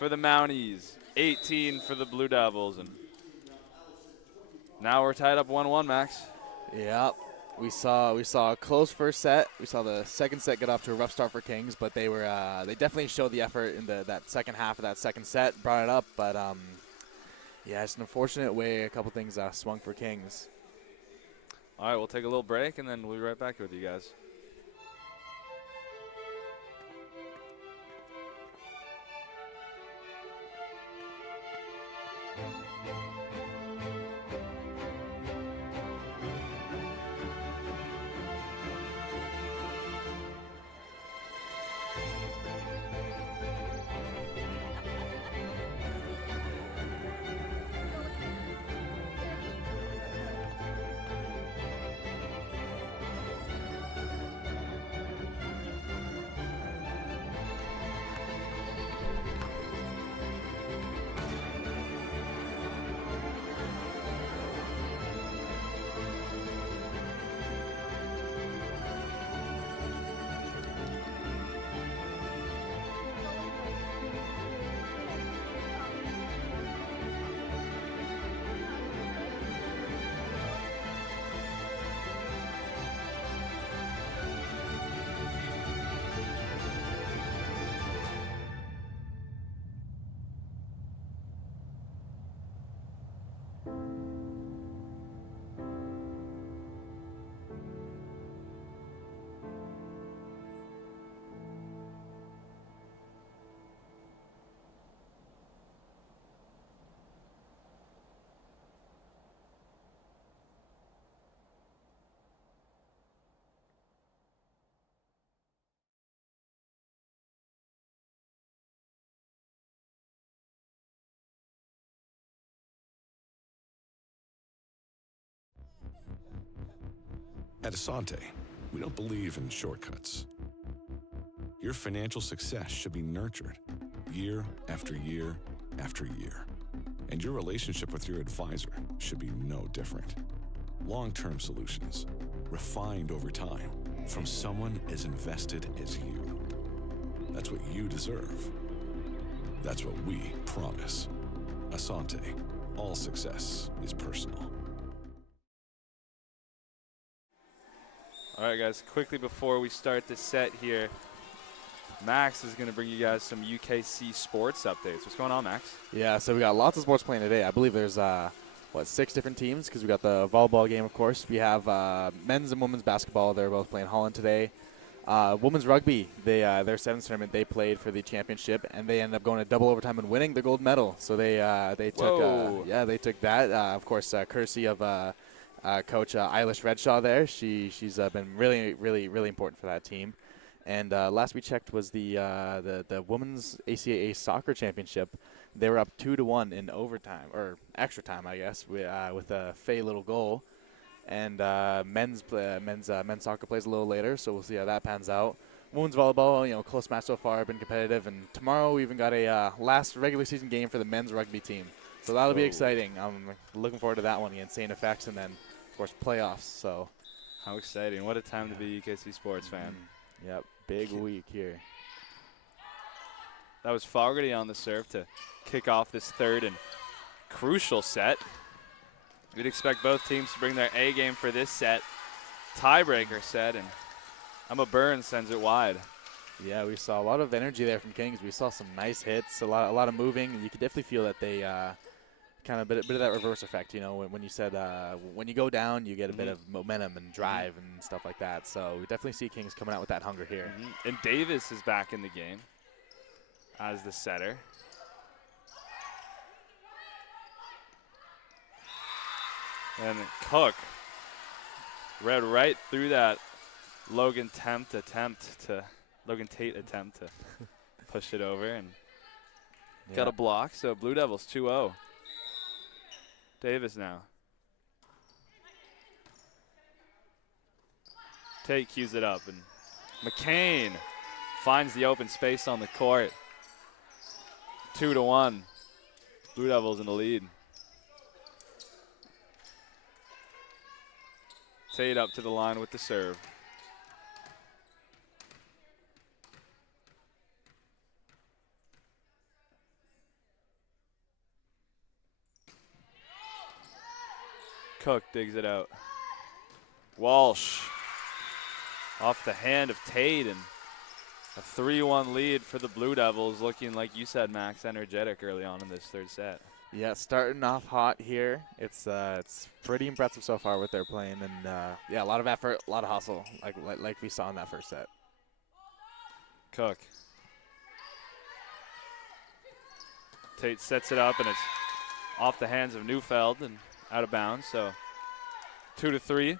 for the Mounties, 18 for the Blue Devils. And now we're tied up 1-1, Max. Yep. We saw a close first set. We saw the second set get off to a rough start for Kings, but they definitely showed the effort in that second half of that second set, brought it up. But yeah, it's an unfortunate way a couple things swung for Kings. All right, we'll take a little break and then we'll be right back with you guys. At Asante, we don't believe in shortcuts. Your financial success should be nurtured year after year after year. And your relationship with your advisor should be no different. Long-term solutions, refined over time, from someone as invested as you. That's what you deserve. That's what we promise. Asante, all success is personal. All right, guys, quickly before we start this set here, Max is going to bring you guys some UKC sports updates. What's going on, Max? Yeah, so we got lots of sports playing today. I believe there's, 6 different teams, because we got the volleyball game, of course. We have men's and women's basketball. They're both playing Holland today. Women's rugby, their 7th tournament, they played for the championship, and they ended up going to double overtime and winning the gold medal. So they took that, of course, courtesy of Coach Eilish Redshaw there. She's been really, really, really important for that team. And last we checked was the women's ACAA soccer championship. They were up 2-1 in overtime, or extra time, I guess, with a Faye little goal. And men's soccer plays a little later, so we'll see how that pans out. Women's volleyball, close match so far, been competitive. And tomorrow we even got a last regular season game for the men's rugby team. So that'll be exciting. I'm looking forward to that one against St. FX, and then, of course, playoffs. So how exciting. What a time to be a UKC sports fan. Yep, big week here. That was Fogarty on the serve to kick off this third and crucial set. You'd expect both teams to bring their A game for this set. Tiebreaker set, and Emma Burns sends it wide. Yeah, we saw a lot of energy there from Kings. We saw some nice hits, a lot of moving, and you could definitely feel that they kind of bit of that reverse effect. You know, when you said when you go down, you get a bit of momentum and drive and stuff like that. So we definitely see Kings coming out with that hunger here. And Davis is back in the game as the setter. And Cook read right through that Logan Tate attempt to push it over and got a block. So Blue Devils 2-0. Davis now. Tate cues it up, and McCain finds the open space on the court. 2-1. Blue Devils in the lead. Tate up to the line with the serve. Cook digs it out. Walsh off the hand of Tate, and a 3-1 lead for the Blue Devils, looking, like you said, Max, energetic early on in this third set. Yeah, starting off hot here. It's pretty impressive so far what they're playing, and yeah, a lot of effort, a lot of hustle, like we saw in that first set. Cook. Tate sets it up, and it's off the hands of Neufeld and out of bounds. So 2-3.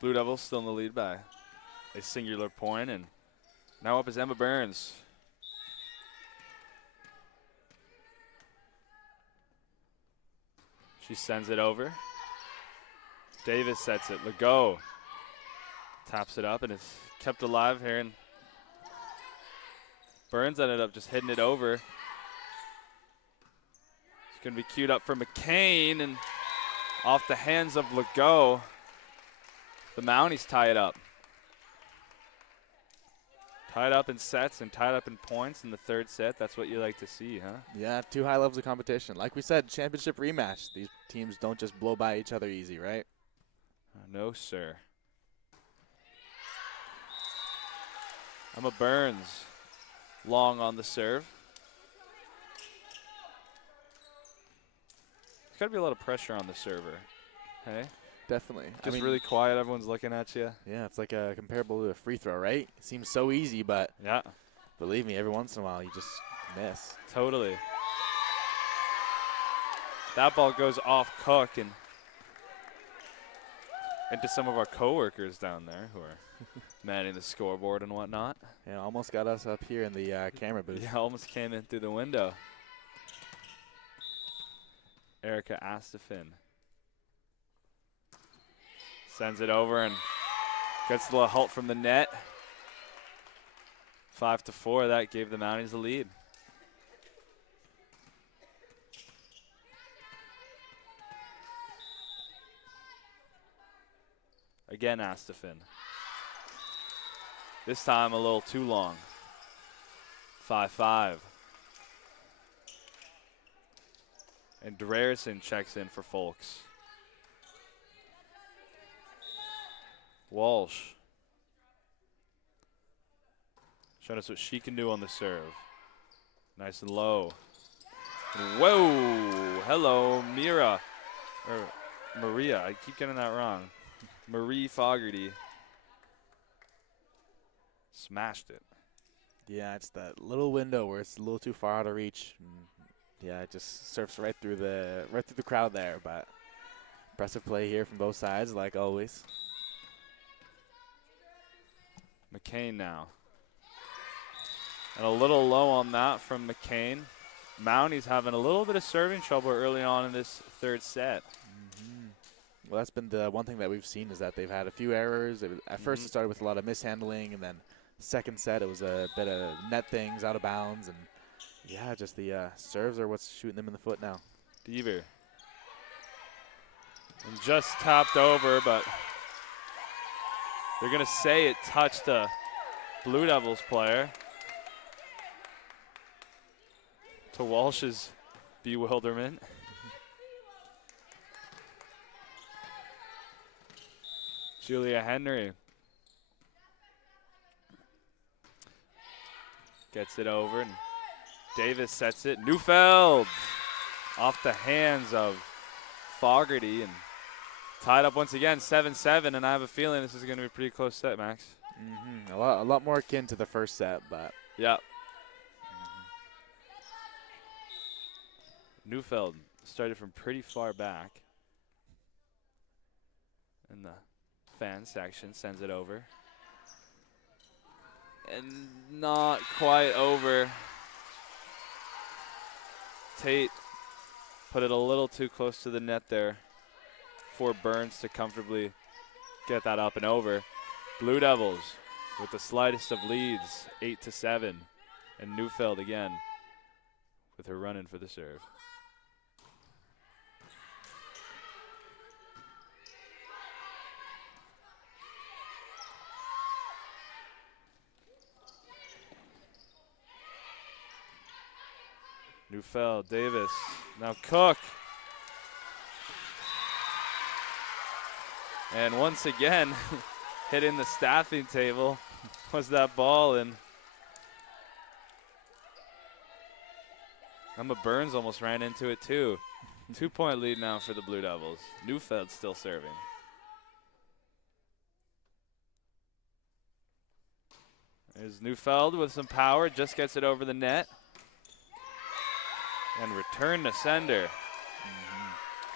Blue Devils still in the lead by a singular point, and now up is Emma Burns. She sends it over. Davis sets it. Legault taps it up, and it's kept alive here. And Burns ended up just hitting it over. It's going to be queued up for McCain, and off the hands of Legault. The Mounties tie it up. Tied up in sets and tied up in points in the third set. That's what you like to see, huh? Yeah, two high levels of competition. Like we said, championship rematch. These teams don't just blow by each other easy, right? No, sir. Emma Burns, long on the serve. There's got to be a lot of pressure on the server, hey? Definitely. Just really quiet, everyone's looking at you. Yeah, it's like comparable to a free throw, right? It seems so easy, but yeah, believe me, every once in a while you just miss. Totally. That ball goes off Cook and into some of our coworkers down there who are manning the scoreboard and whatnot. Yeah, almost got us up here in the camera booth. Yeah, almost came in through the window. Erica Astafin sends it over and gets a little help from the net. 5-4, that gave the Mounties the lead. Again, Astafin. This time a little too long. 5-5. And Drerison checks in for Folks. Walsh showing us what she can do on the serve. Nice and low. And whoa! Hello, Mira. Or Maria. I keep getting that wrong. Marie Fogarty. Smashed it. Yeah, it's that little window where it's a little too far out of reach. And yeah, it just surfs right through the crowd there. But impressive play here from both sides, like always. McCain now. And a little low on that from McCain. Mounties having a little bit of serving trouble early on in this third set. Well, that's been the one thing that we've seen is that they've had a few errors. At first it started with a lot of mishandling, and then second set it was a bit of net things out of bounds. And yeah, just the serves are what's shooting them in the foot now. Deaver. And just tapped over, but they're going to say it touched a Blue Devils player. To Walsh's bewilderment. Julia Henry gets it over, and Davis sets it. Neufeld off the hands of Fogarty, and tied up once again, 7-7, and I have a feeling this is going to be a pretty close set, Max. A lot more akin to the first set, but. Yeah. Neufeld started from pretty far back in the fan section, sends it over. And not quite over. Tate put it a little too close to the net there for Burns to comfortably get that up and over. Blue Devils with the slightest of leads, 8-7. And Neufeld again with her run in for the serve. Neufeld, Davis, now Cook. And once again, hitting the staffing table was that ball, and Emma Burns almost ran into it too. 2-point lead now for the Blue Devils. Neufeld still serving. There's Neufeld with some power, just gets it over the net. And return to sender.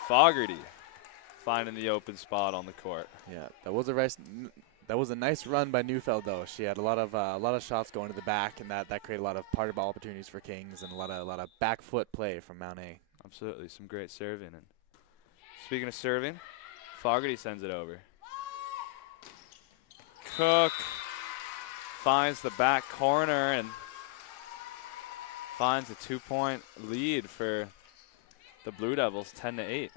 Fogarty finding the open spot on the court. Yeah, that was a nice run by Neufeld though. She had a lot of shots going to the back, and that created a lot of part ball opportunities for Kings and a lot of back foot play from Mount A. Absolutely, some great serving. And speaking of serving, Fogarty sends it over. Cook finds the back corner and finds a 2-point lead for the Blue Devils, 10-8.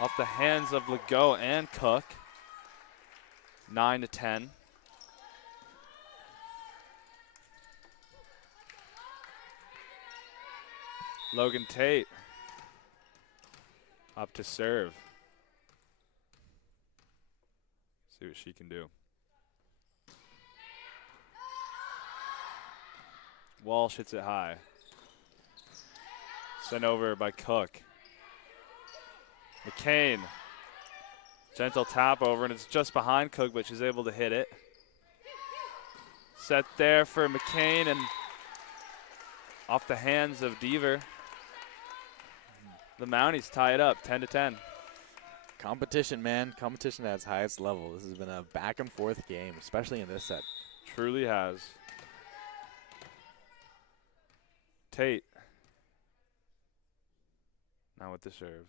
Off the hands of Legault and Cook, 9-10. Logan Tate up to serve. See what she can do. Walsh hits it high. Sent over by Cook. McCain. Gentle tap over, and it's just behind Cook, but she's able to hit it. Set there for McCain, and off the hands of Deaver. The Mounties tie it up, 10-10. Competition, man. Competition at its highest level. This has been a back and forth game, especially in this set. Truly has. Tate. Now with the serve.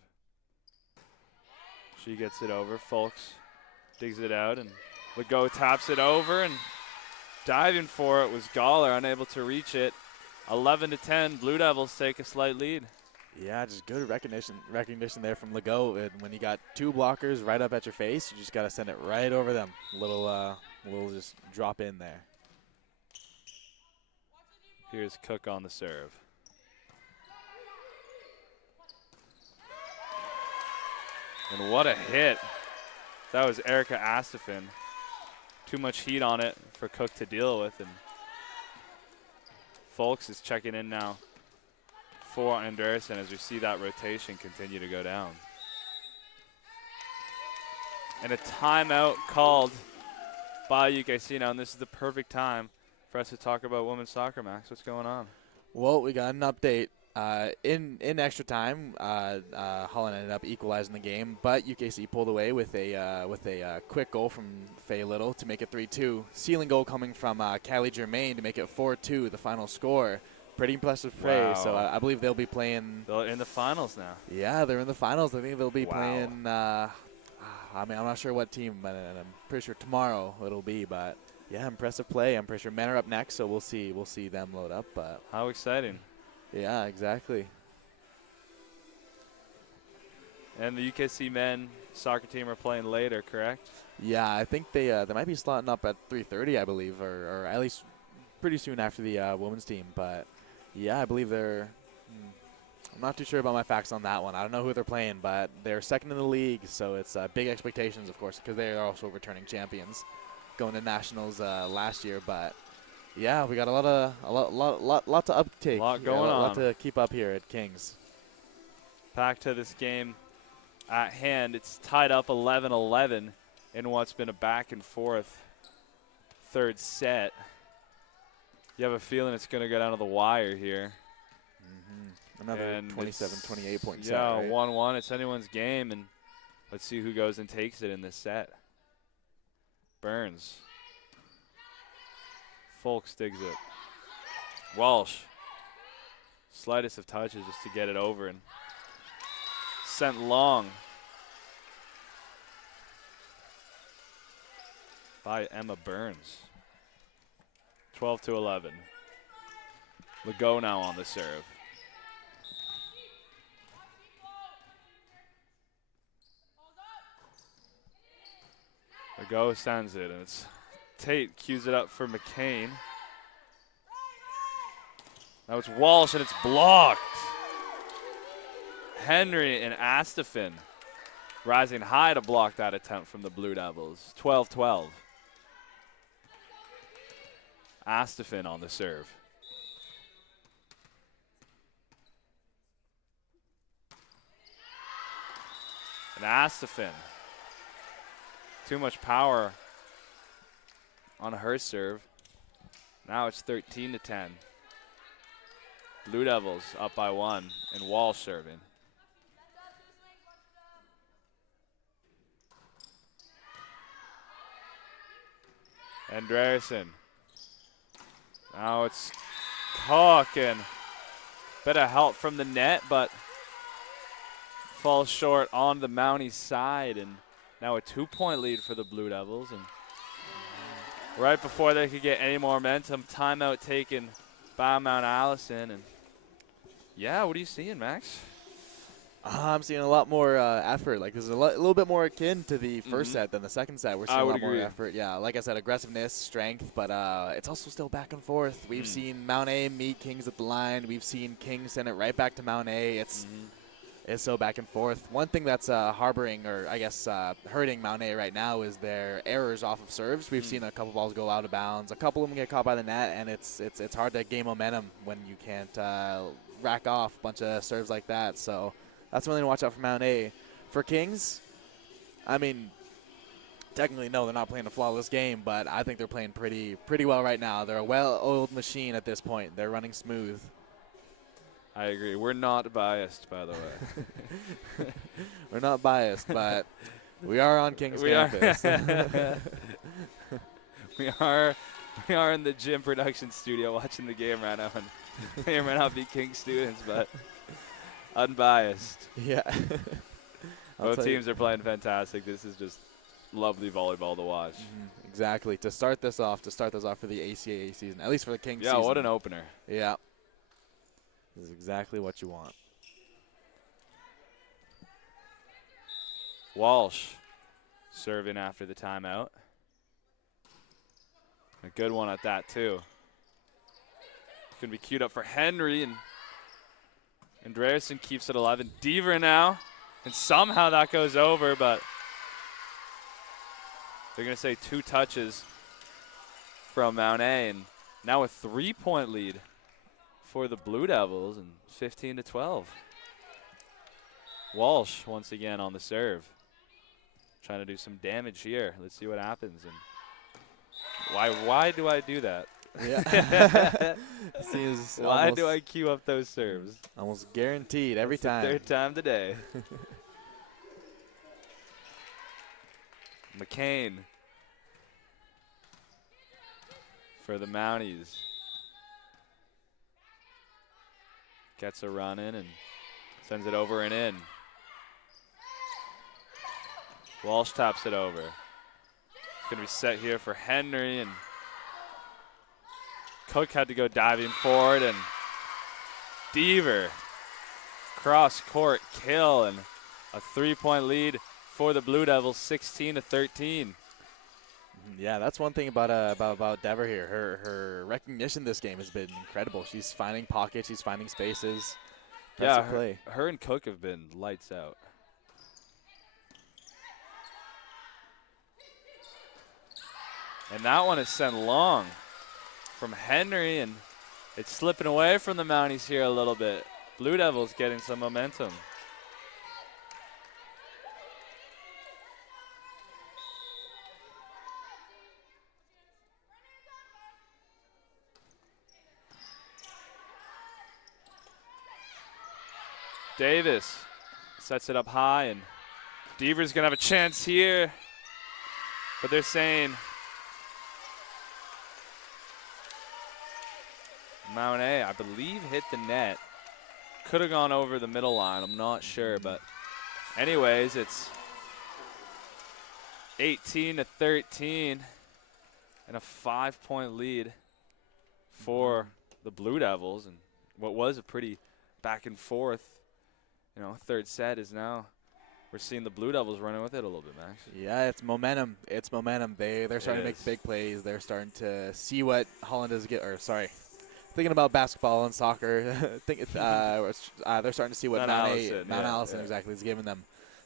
She gets it over. Folks digs it out, and Legault taps it over, and diving for it was Galler, unable to reach it. 11-10. Blue Devils take a slight lead. Yeah, just good recognition there from Legault. And when you got two blockers right up at your face, you just got to send it right over them. Little just drop in there. Here's Cook on the serve. And what a hit. That was Erica Astafin. Too much heat on it for Cook to deal with. And Folks is checking in now for Anderson as we see that rotation continue to go down. And a timeout called by UKC now, and this is the perfect time for us to talk about women's soccer, Max. What's going on? Well, we got an update. In extra time, Holland ended up equalizing the game, but UKC pulled away with a quick goal from Faye Little to make it 3-2. Sealing goal coming from Callie Germain to make it 4-2, the final score. Pretty impressive play. Wow. So I believe they'll be playing. They're in the finals now. Yeah, they're in the finals. I think they'll be Wow. playing. I mean, I'm not sure what team, but I'm pretty sure tomorrow it'll be. But yeah, impressive play. I'm pretty sure men are up next, so we'll see them load up. But How exciting. yeah, exactly. And the UKC men soccer team are playing later, correct? Yeah, I think they might be slotting up at 3:30, I believe, or at least pretty soon after the women's team. But yeah, I believe they're. I'm not too sure about my facts on that one. I don't know who they're playing, but they're second in the league, so it's big expectations, of course, because they are also returning champions, going to nationals last year. But yeah, we got a lot to uptake, A lot going a on. lot to keep up here at Kings. Back to this game at hand. It's tied up 11-11 in what's been a back and forth third set. You have a feeling it's going to go down to the wire here. Another 27-28 point set. Yeah, right? 1-1. It's anyone's game, and let's see who goes and takes it in this set. Burns. Folks digs it. Walsh. Slightest of touches just to get it over and sent long by Emma Burns. 12-11. Legault now on the serve. Legault sends it, and it's Tate cues it up for McCain. Now it's Walsh, and it's blocked. Henry and Astafin rising high to block that attempt from the Blue Devils. 12-12. Astafin on the serve. And Astafin. Too much power on her serve. Now it's 13-10. Blue Devils up by 1, and Walsh serving. Andreasen. Now it's Cook, and bit of help from the net, but falls short on the Mountie side, and now a 2-point lead for the Blue Devils. And right before they could get any more momentum, timeout taken by Mount Allison. And yeah, what are you seeing, Max? I'm seeing a lot more effort. Like, this is a little bit more akin to the first set than the second set. We're seeing a lot more effort. Yeah, like I said, aggressiveness, strength, but it's also still back and forth. We've seen Mount A meet Kings at the line. We've seen Kings send it right back to Mount A. It's so back and forth. One thing that's harboring, or I guess hurting Mount A right now is their errors off of serves. We've seen a couple balls go out of bounds. A couple of them get caught by the net, and it's hard to gain momentum when you can't rack off a bunch of serves like that. So that's something to watch out for Mount A. For Kings, I mean, technically, no, they're not playing a flawless game, but I think they're playing pretty well right now. They're a well-oiled machine at this point. They're running smooth. I agree. We're not biased, by the way. We're not biased, but we are on Kings campus. We are in the gym production studio watching the game right now, and may or may not be Kings students, but unbiased. Yeah. Both teams are playing fantastic. This is just lovely volleyball to watch. Exactly. To start this off for the ACAA season, at least for the Kings season. Yeah, what an opener. Yeah. This is exactly what you want. Walsh serving after the timeout. A good one at that, too. It's going to be queued up for Henry, and Andreasen keeps it 11. Deaver now, and somehow that goes over, but they're going to say 2 touches from Mount A, and now a 3-point lead for the Blue Devils, and 15-12. Walsh once again on the serve, trying to do some damage here. Let's see what happens. And why do I do that? Yeah. Seems why do I queue up those serves? Almost guaranteed every time. Third time today. McCain for the Mounties. Gets a run in and sends it over and in. Walsh taps it over. It's going to be set here for Henry, and Cook had to go diving forward, and Deaver cross court kill, and a 3-point lead for the Blue Devils, 16-13. Yeah, that's one thing about Dever here. Her recognition this game has been incredible. She's finding pockets, she's finding spaces. Yeah, Play. her and Cook have been lights out. And that one is sent long from Henry, and it's slipping away from the Mounties here a little bit. Blue Devils getting some momentum. Davis sets it up high, and Deaver's going to have a chance here. But they're saying Mount A, I believe, hit the net. Could have gone over the middle line. I'm not sure. But anyways, it's 18-13 and a 5-point lead for the Blue Devils. And what was a pretty back and forth, third set is now we're seeing the Blue Devils running with it a little bit, Max. Yeah, it's momentum. It's momentum. They're starting to make big plays. They're starting to see what Holland is thinking about basketball and soccer. They're starting to see what Mount Allison exactly is giving them.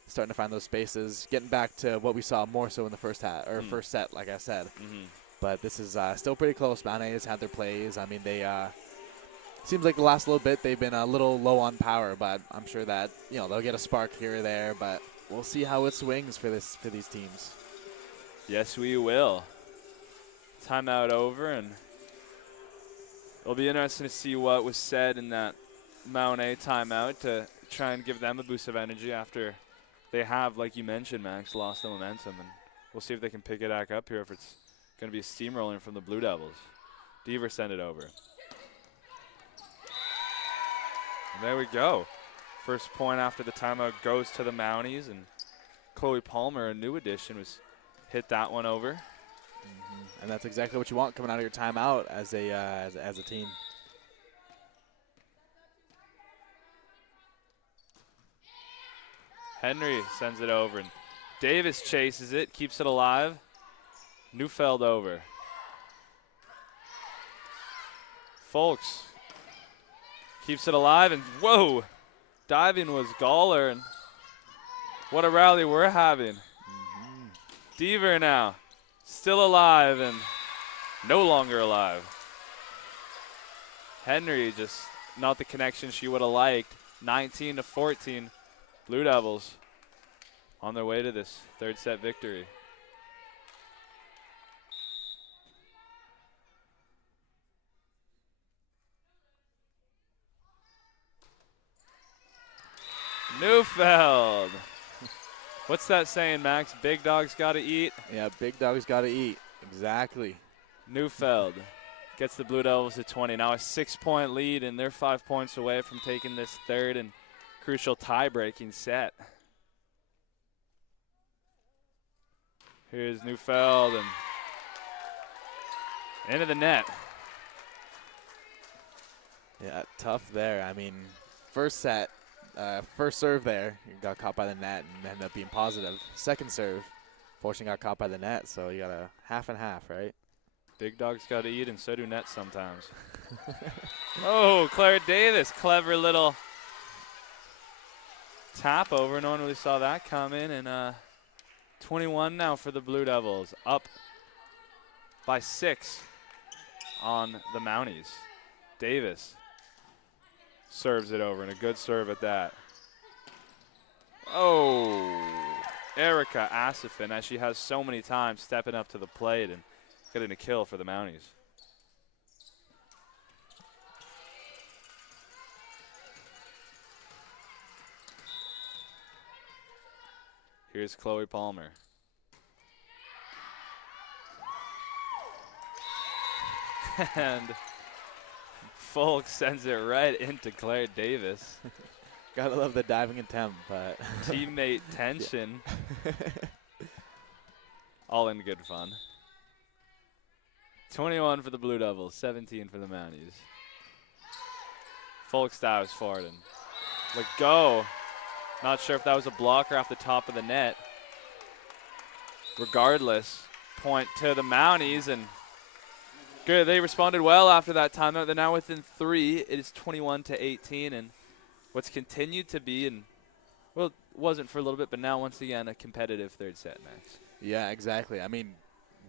Starting to find those spaces, getting back to what we saw more so in the first set, like I said. But this is still pretty close. Mount A has had their plays. I mean, they seems like the last little bit they've been a little low on power, but I'm sure that they'll get a spark here or there. But we'll see how it swings for these teams. Yes, we will. Timeout over, and it'll be interesting to see what was said in that Mount A timeout to try and give them a boost of energy after they have, like you mentioned, Max, lost the momentum. And we'll see if they can pick it back up here, if it's going to be a steamrolling from the Blue Devils. Deaver send it over. And there we go. First point after the timeout goes to the Mounties, and Chloe Palmer, a new addition, was hit that one over. And that's exactly what you want coming out of your timeout as a team. Henry sends it over, and Davis chases it, keeps it alive. Neufeld over. Folks keeps it alive, and whoa, diving was Gawler, and what a rally we're having. Deaver now, still alive and no longer alive. Henry just not the connection she would have liked. 19-14, Blue Devils on their way to this third set victory. Neufeld. What's that saying, Max? Big dogs got to eat? Yeah, big dogs got to eat. Exactly. Neufeld gets the Blue Devils to 20. Now a 6-point lead, and they're 5 points away from taking this third and crucial tie-breaking set. Here's Neufeld, and into the net. Yeah, tough there. I mean, first set. First serve there, you got caught by the net and ended up being positive. Second serve, fortunately got caught by the net, so you got a half and half, right? Big dogs got to eat, and so do nets sometimes. Oh, Claire Davis, clever little tap over. No one really saw that coming, and 21 now for the Blue Devils, up by 6 on the Mounties. Davis serves it over, and a good serve at that. Oh, Erica Asifin, as she has so many times, stepping up to the plate and getting a kill for the Mounties. Here's Chloe Palmer. And Folk sends it right into Claire Davis. Gotta love the diving attempt, but teammate tension. All in good fun. 21 for the Blue Devils, 17 for the Mounties. Folk dives forward and let go. Not sure if that was a blocker off the top of the net. regardless, point to the Mounties, and good. They responded well after that timeout. They're now within 3. It is 21-18, and what's continued to be, and well, it wasn't for a little bit, but now once again a competitive third set, Max. Yeah, exactly. I mean,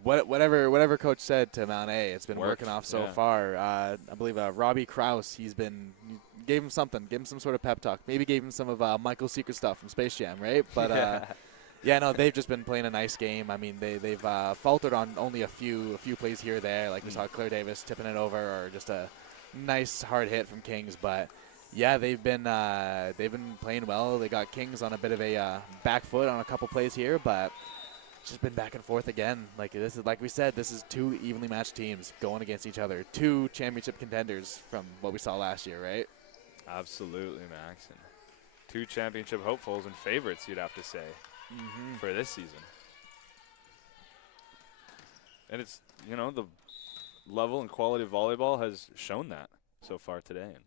whatever coach said to Mount A, it's been working off so far. I believe Robbie Krause, gave him something, gave him some sort of pep talk. Maybe gave him some of Michael's secret stuff from Space Jam, right? But yeah, no, they've just been playing a nice game. I mean, they've faltered on only a few plays here or there, like we saw Claire Davis tipping it over, or just a nice hard hit from Kings. But yeah, they've been playing well. They got Kings on a bit of a back foot on a couple plays here, but it's just been back and forth again. Like we said, this is 2 evenly matched teams going against each other, 2 championship contenders from what we saw last year, right? Absolutely, Max. And 2 championship hopefuls and favorites, you'd have to say, for this season. And it's, the level and quality of volleyball has shown that so far today. And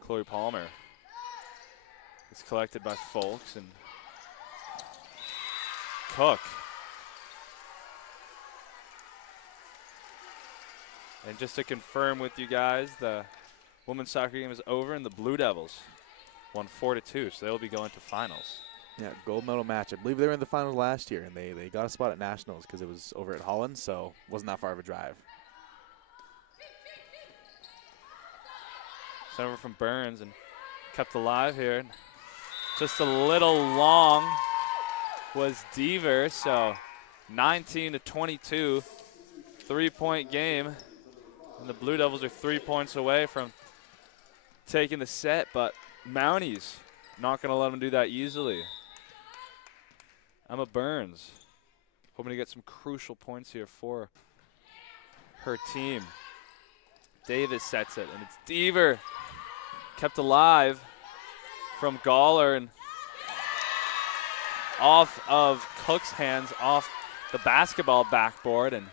Chloe Palmer is collected by Folks, and Cook. And just to confirm with you guys, the women's soccer game is over, and the Blue Devils won 4-2, so they'll be going to finals. Yeah, gold medal match. I believe they were in the finals last year, and they got a spot at Nationals because it was over at Holland, so wasn't that far of a drive. Sent over from Burns and kept alive here. Just a little long was Deaver, so 19-22, 3-point game. And the Blue Devils are 3 points away from taking the set, but Mounties not going to let them do that easily. Emma Burns hoping to get some crucial points here for her team. Davis sets it, and it's Deaver kept alive from Gawler, and off of Cook's hands, off the basketball backboard, and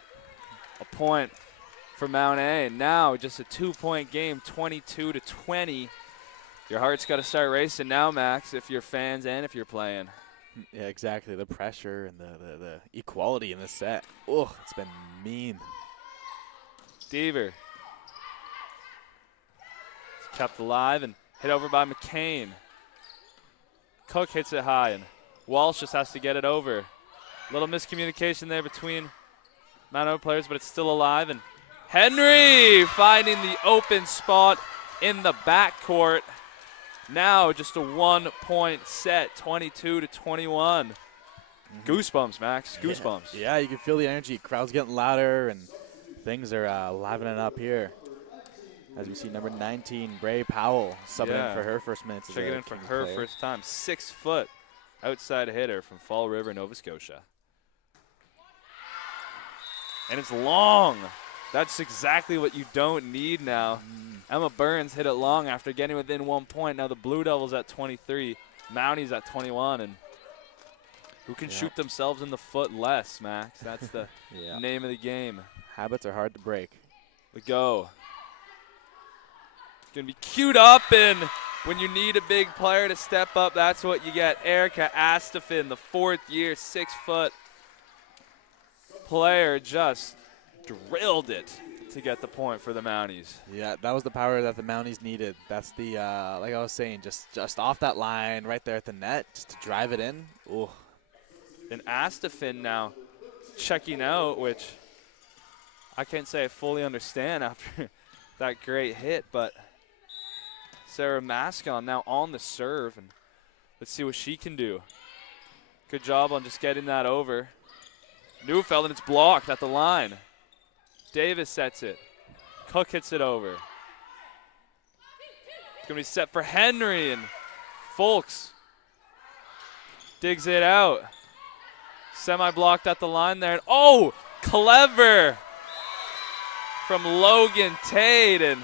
a point for Mount A. And now just a 2-point game, 22-20. Your heart's got to start racing now, Max, if you're fans and if you're playing. Yeah, exactly. The pressure and the equality in this set. Oh, it's been mean. Deaver. It's kept alive and hit over by McCain. Cook hits it high, and Walsh just has to get it over. A little miscommunication there between Mount O players, but it's still alive. And Henry finding the open spot in the backcourt. Now just a 1-point set, 22-21. Goosebumps, Max. Goosebumps. Yeah, you can feel the energy. Crowd's getting louder, and things are livening up here. As we see number 19, Bray Powell, subbing in for her first minutes. Checking in for her first time. 6-foot outside hitter from Fall River, Nova Scotia. And it's long. That's exactly what you don't need now. Emma Burns hit it long after getting within 1 point. Now the Blue Devils at 23, Mounties at 21, and who can shoot themselves in the foot less, Max? That's the name of the game. Habits are hard to break. The go. It's going to be queued up, and when you need a big player to step up, that's what you get. Erica Astafin, the 4th year, 6-foot player, just drilled it to get the point for the Mounties. Yeah, that was the power that the Mounties needed. That's the, like I was saying, just off that line right there at the net, just to drive it in. Ooh. And Astafin now checking out, which I can't say I fully understand after that great hit, but Sarah Mascon now on the serve, and let's see what she can do. Good job on just getting that over. Neufeld, and it's blocked at the line. Davis sets it. Cook hits it over. It's going to be set for Henry, and Folks digs it out. Semi-blocked at the line there. And oh, clever from Logan Tate, and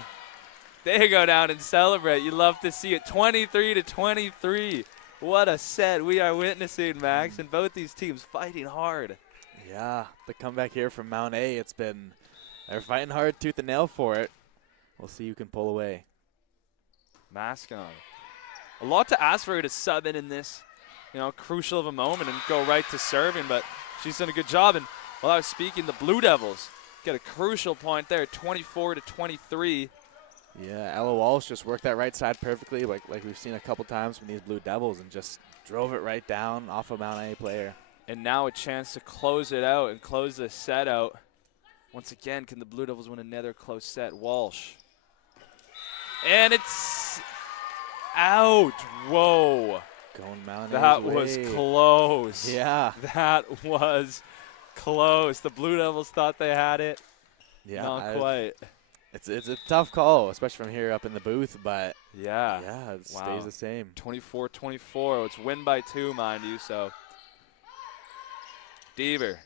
they go down and celebrate. You love to see it. 23-23. What a set we are witnessing, Max, and both these teams fighting hard. Yeah, the comeback here from Mount A, they're fighting hard tooth and nail for it. We'll see who can pull away. Mascon. A lot to ask for her to sub in this, crucial of a moment and go right to serving, but She's done a good job. And while I was speaking, the Blue Devils get a crucial point there, 24-23. Yeah, Ella Walsh just worked that right side perfectly, like we've seen a couple times from these Blue Devils, and just drove it right down off a Mount A player. And now a chance to close it out and close the set out. Once again, can the Blue Devils win another close set? Walsh. And it's out. Whoa. Going Mount That A's was way. close. Yeah. That was close. The Blue Devils thought they had it. Yeah. Not quite. It's a tough call, especially from here up in the booth, but Yeah. yeah, it Wow. stays the same. 24-24. It's win by 2, mind you, so. Deaver.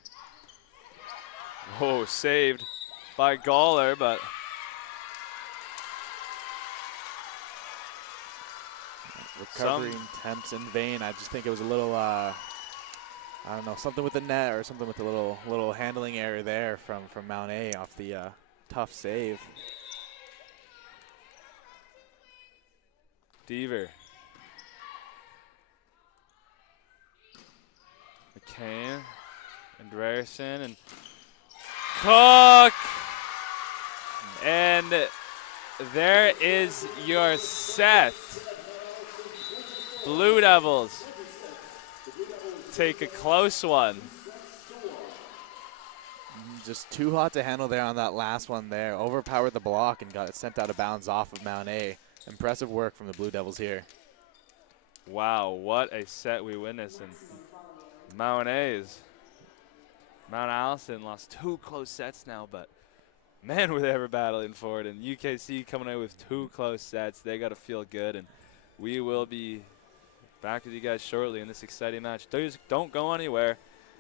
Oh, saved by Gawler, but Recovering attempts in vain. I just think it was a little, I don't know, something with the net or something with a little handling error there from Mount A off the tough save. Deaver. McCann and Ryerson and Cook. And there is your set. Blue Devils take a close one. Just too hot to handle there on that last one there. Overpowered the block and got it sent out of bounds off of Mount A. Impressive work from the Blue Devils here. Wow, what a set we witnessed. And Mount Allison lost 2 close sets now, but man, were they ever battling for it. And UKC coming out with 2 close sets. They got to feel good, and we will be back with you guys shortly in this exciting match. Don't go anywhere.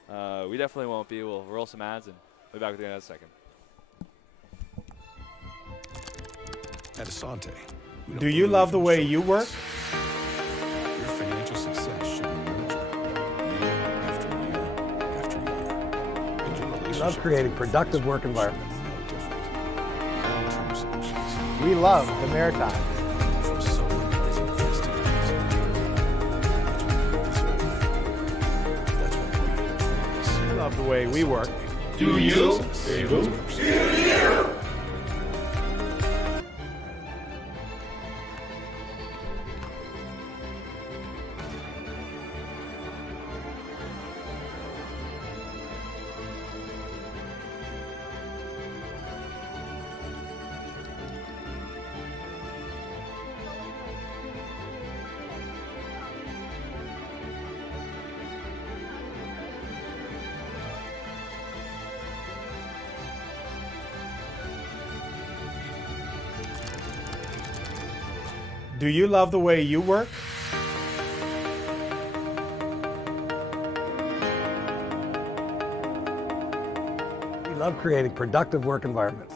We definitely won't be. We'll roll some ads and we'll be back with you in a second. At Asante, we don't Do you believe love the in way you work? shortcuts. Your financial success should be nurtured year after year after year. And your We relationship love creating productive work environments. no different. Long-term solutions We love the Maritime. from someone that is invested in it. That's what you deserve. We love the way we work. Do you? Do you love the way you work? We love creating productive work environments.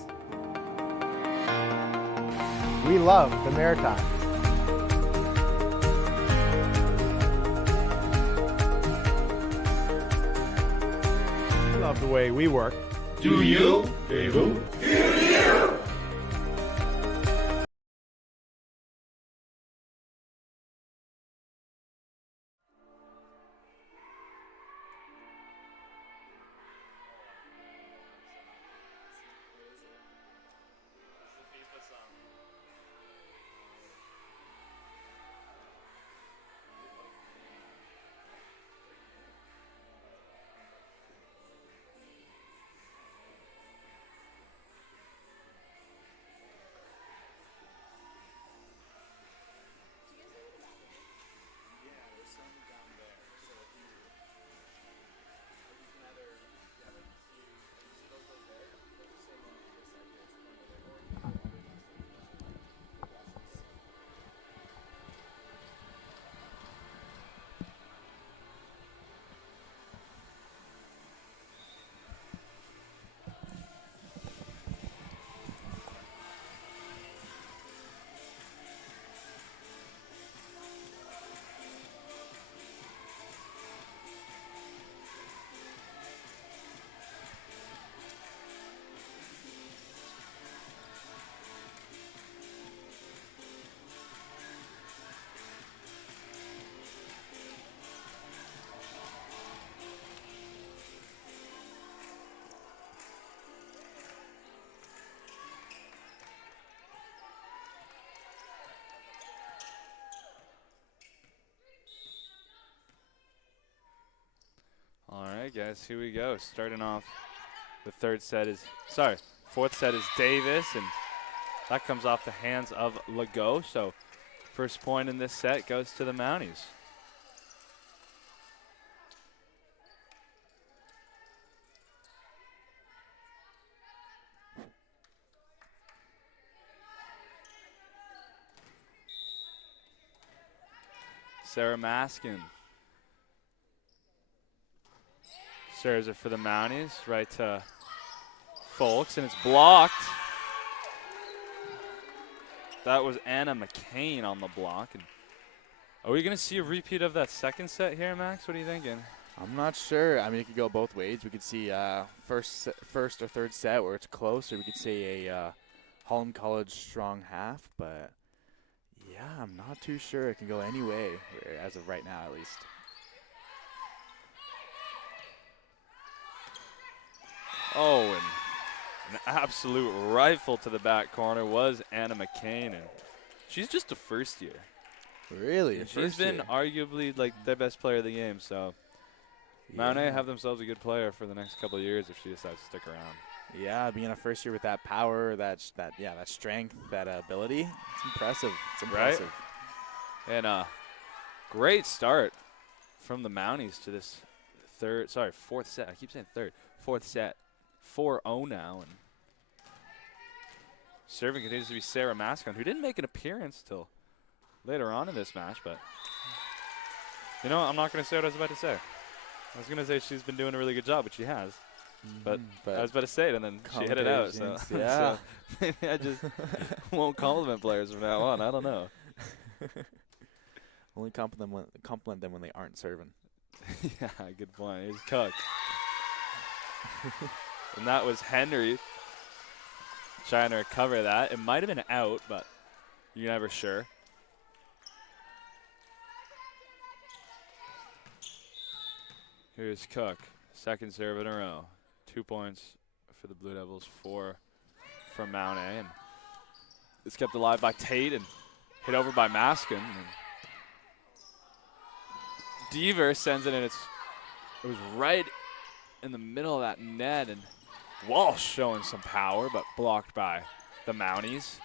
We love the Maritime. We love the way we work. Do you? guys. Here we go. Starting off, the fourth set is Davis, and that comes off the hands of Legault. So first point in this set goes to the Mounties. Sarah Maskin serves it for the Mounties, right to Folks, and it's blocked. That was Anna McCain on the block. And are we going to see a repeat of that second set here, Max? What are you thinking? I'm not sure. I mean, it could go both ways. We could see first or third set where it's close, or we could see a Holland College strong half, but yeah, I'm not too sure. It can go any way, as of right now, at least. Oh, and an absolute rifle to the back corner was Anna McCain, and she's just a first year. Really? And she's been arguably like the best player of the game, so Mount A have themselves a good player for the next couple of years if she decides to stick around. Yeah, being a first year with that power, that strength, that ability, it's impressive. It's impressive. Right? And great start from the Mounties to this fourth set. I keep saying third. Fourth set. 4-0 now. And serving continues to be Sarah Mascon, who didn't make an appearance till later on in this match, but you know, I'm not going to say what I was about to say. I was going to say she's been doing a really good job, which she has. But I was about to say it, and then she hit it out. So, yeah. so I just won't compliment players from now on. I don't know. Only compliment them when they aren't serving. Yeah, good point. Here's Cook. And that was Henry trying to recover that. It might have been out, but you're never sure. Here's Cook, second serve in a row. 2 points for the Blue Devils, 4 from Mount A. And it's kept alive by Tate and hit over by Maskin. And Deaver sends it in. It was right in the middle of that net, and Walsh showing some power, but blocked by the Mounties.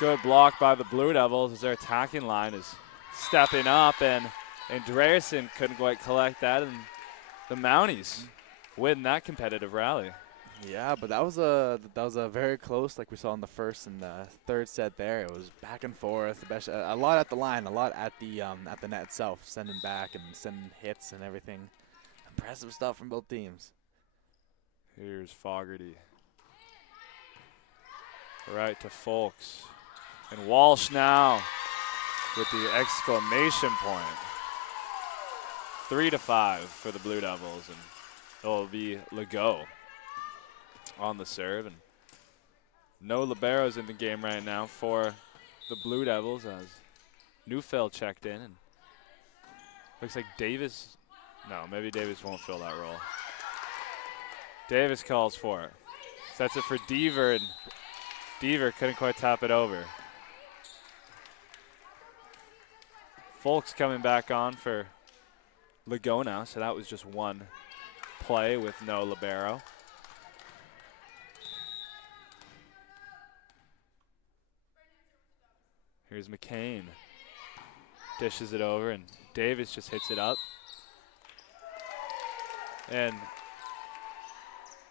Good block by the Blue Devils as their attacking line is stepping up, and Andreasen couldn't quite collect that, and the Mounties win that competitive rally. Yeah, but that was a very close, like we saw in the first and the third set there. It was back and forth, a lot at the line, a lot at the net itself, sending back and sending hits and everything. Impressive stuff from both teams. Here's Fogarty. Right to Folks. And Walsh now with the exclamation point. 3-5 for the Blue Devils, and it'll be Legault on the serve. And no liberos in the game right now for the Blue Devils as Neufeld checked in, and looks like Davis. No, maybe Davis won't fill that role. Davis calls for it. Sets it for Deaver, and Deaver couldn't quite tap it over. Folks coming back on for Legault now, so that was just one play with no libero. Here's McCain. Dishes it over, and Davis just hits it up. And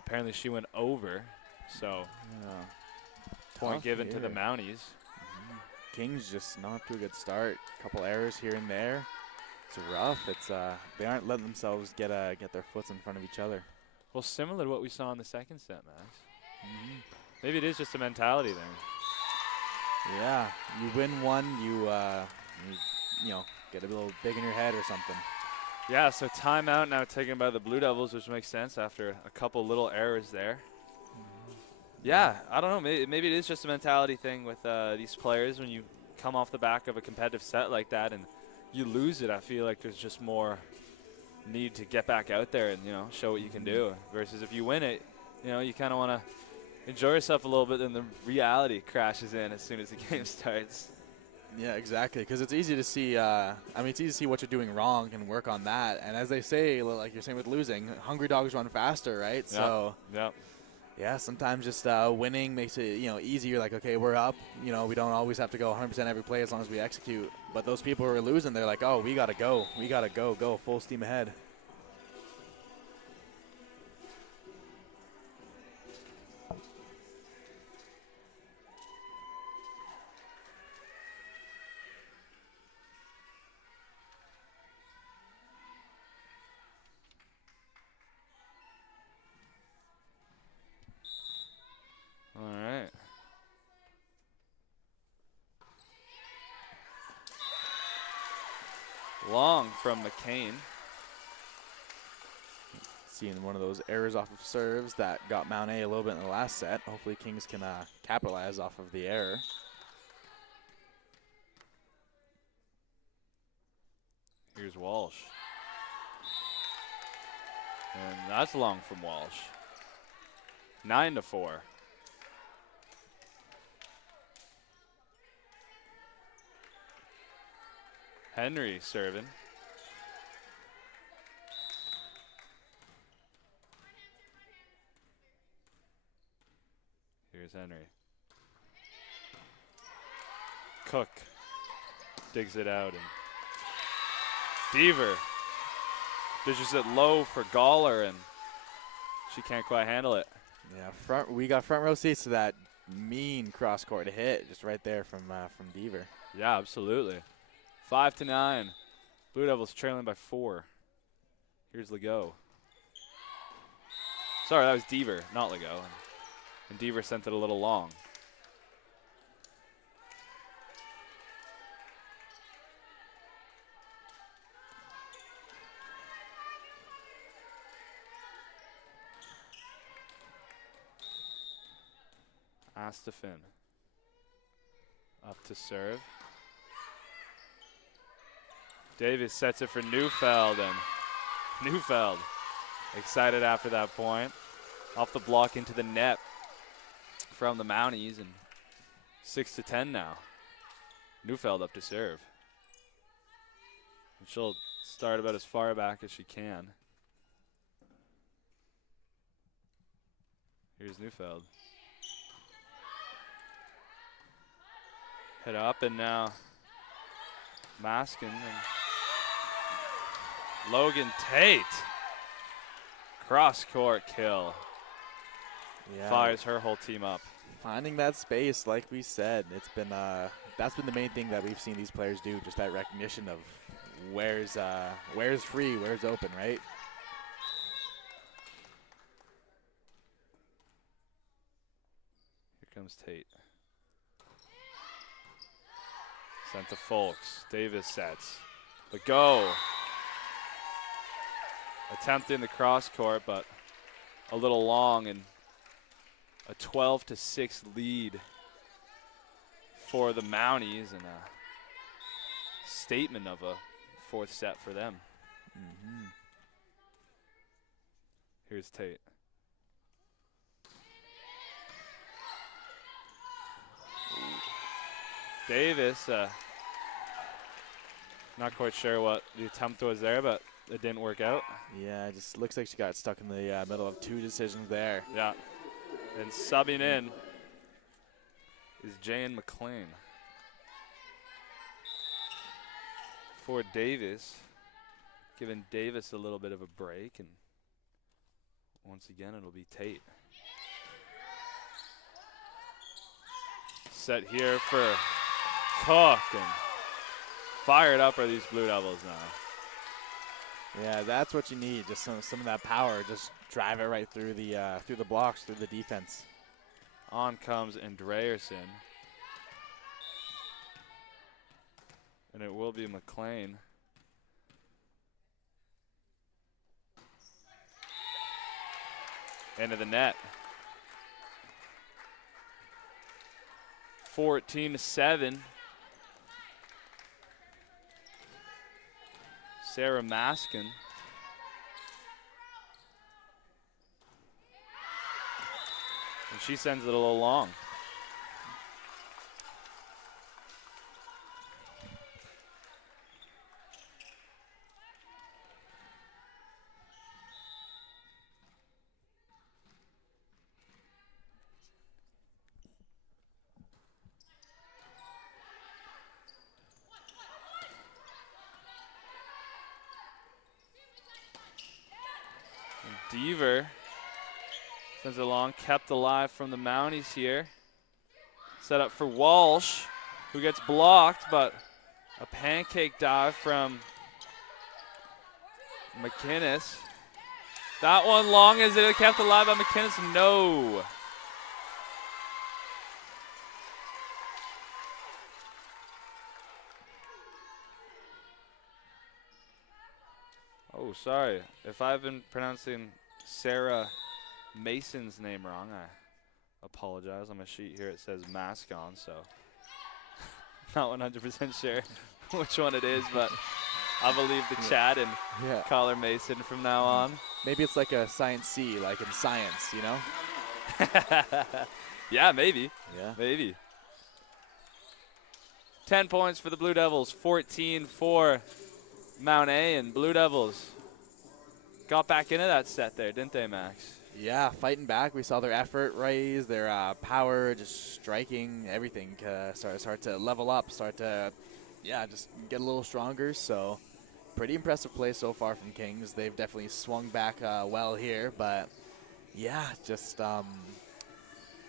apparently she went over, so point given to the Mounties. Kings just not to a good start. Couple errors here and there. It's rough. It's they aren't letting themselves get their foots in front of each other. Well, similar to what we saw in the second set, Max. Maybe it is just a mentality thing. Yeah, you win one, you get a little big in your head or something. Yeah, so timeout now taken by the Blue Devils, which makes sense after a couple little errors there. Yeah, I don't know. Maybe it is just a mentality thing with these players. When you come off the back of a competitive set like that and you lose it, I feel like there's just more need to get back out there and, show what you can do. Versus if you win it, you kind of want to enjoy yourself a little bit, and the reality crashes in as soon as the game starts. Yeah, exactly. Because it's easy to see. I mean, it's easy to see what you're doing wrong and work on that. And as they say, like you're saying with losing, hungry dogs run faster, right? So yeah, sometimes just winning makes it easier. Like, okay, we're up. We don't always have to go 100% every play as long as we execute. But those people who are losing, they're like, oh, we gotta go, go full steam ahead. All right. Long from McCain. Seeing one of those errors off of serves that got Mount A little bit in the last set. Hopefully Kings can capitalize off of the error. Here's Walsh. And that's long from Walsh. 9-4. Henry serving. Here's Henry. Cook digs it out, and Deaver dishes it low for Gawler, and she can't quite handle it. Yeah, we got front row seats to that mean cross court hit just right there from Deaver. Yeah, absolutely. 5-9. Blue Devils trailing by 4. Here's Legault. Sorry, that was Deaver, not Legault. And Deaver sent it a little long. Astafin up to serve. Davis sets it for Neufeld, and Neufeld excited after that point. Off the block into the net from the Mounties, and 6-10 now. Neufeld up to serve. And she'll start about as far back as she can. Here's Neufeld. Head up, and now Maskin and Logan Tate. Cross-court kill. Yeah. Fires her whole team up. Finding that space, like we said, it's been that's been the main thing that we've seen these players do, just that recognition of where's free, where's open, right? Here comes Tate. Sent to Folks. Davis sets. But go. Attempting the cross court, but a little long, and a 12-6 lead for the Mounties, and a statement of a fourth set for them. Here's Tate. Davis, not quite sure what the attempt was there, but it didn't work out. Yeah, it just looks like she got stuck in the middle of two decisions there. Yeah. And subbing in is Jan McLean for Davis, giving Davis a little bit of a break, and once again it'll be Tate. Set here for Cook, and fired up are these Blue Devils now. Yeah, that's what you need, just some of that power. Just drive it right through the blocks, through the defense. On comes Andreerson. And it will be McLean. Into the net. 14-7. Sarah Maskin. And she sends it a little long. Deaver sends it along, kept alive from the Mounties here. Set up for Walsh, who gets blocked, but a pancake dive from McInnes. That one long, is it kept alive by McInnes? No. Oh, sorry. If I've been pronouncing Sarah Mason's name wrong, I apologize. On my sheet here it says Mascon, so not 100% sure which one it is, but I'll believe the chat and call her Mason from now on. Maybe it's like a science C, like in science, you know? Yeah, maybe. Yeah. Maybe. 10 points for the Blue Devils, 14 for Mount A, and Blue Devils got back into that set there, didn't they, Max? Yeah, fighting back. We saw their effort raise, their power, just striking, everything start to level up, start to, just get a little stronger. So pretty impressive play so far from Kings. They've definitely swung back well here, but just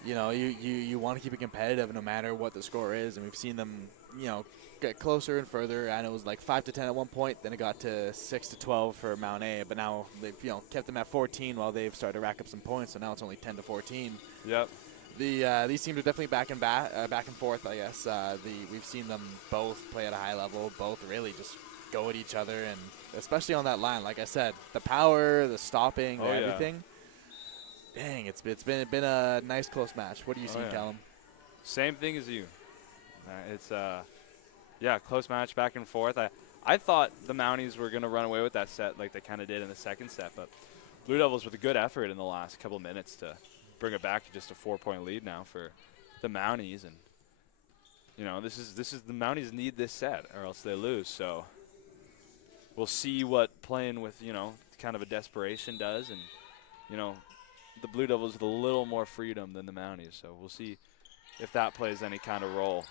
you want to keep it competitive no matter what the score is, and we've seen them, get closer and further. I know it was like 5-10 at one point, then it got to 6-12 for Mount A, but now they've kept them at 14 while they've started to rack up some points, so now it's only 10-14. Yep. These teams are definitely back and forth, I guess. We've seen them both play at a high level, both really just go at each other, and especially on that line, like I said, the power, the stopping, everything. Dang, it's been a nice close match. What do you see, Callum? Same thing as you. It's close match back and forth. I thought the Mounties were going to run away with that set like they kind of did in the second set, but Blue Devils with a good effort in the last couple minutes to bring it back to just a 4-point lead now for the Mounties. And this is the Mounties need this set or else they lose. So we'll see what playing with kind of a desperation does, and the Blue Devils with a little more freedom than the Mounties. So we'll see if that plays any kind of role.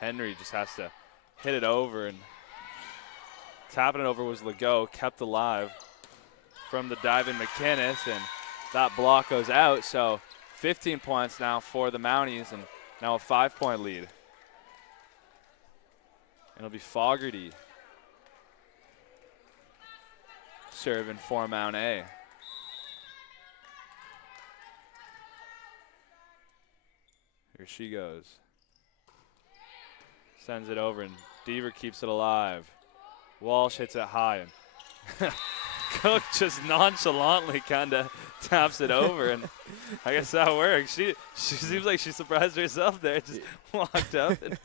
Henry just has to hit it over, and tapping it over was Legault, kept alive from the diving McInnes, and that block goes out. So 15 points now for the Mounties, and now a 5-point lead. It'll be Fogarty serving for Mount A. Here she goes. Sends it over, and Deaver keeps it alive. Walsh hits it high, and Cook just nonchalantly kind of taps it over, and I guess that works. She seems like she surprised herself there, just walked up. And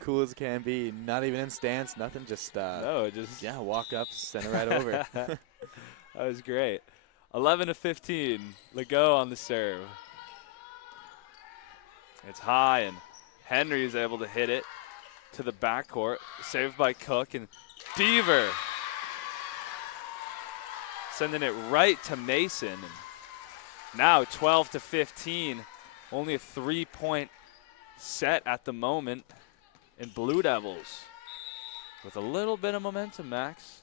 cool as can be, not even in stance, nothing, just walk up, send it right over. That was great. 11-15, Legault on the serve. It's high, and Henry is able to hit it to the backcourt, saved by Cook, and Deaver sending it right to Mason. And now 12-15, only a 3-point set at the moment, and Blue Devils with a little bit of momentum, Max.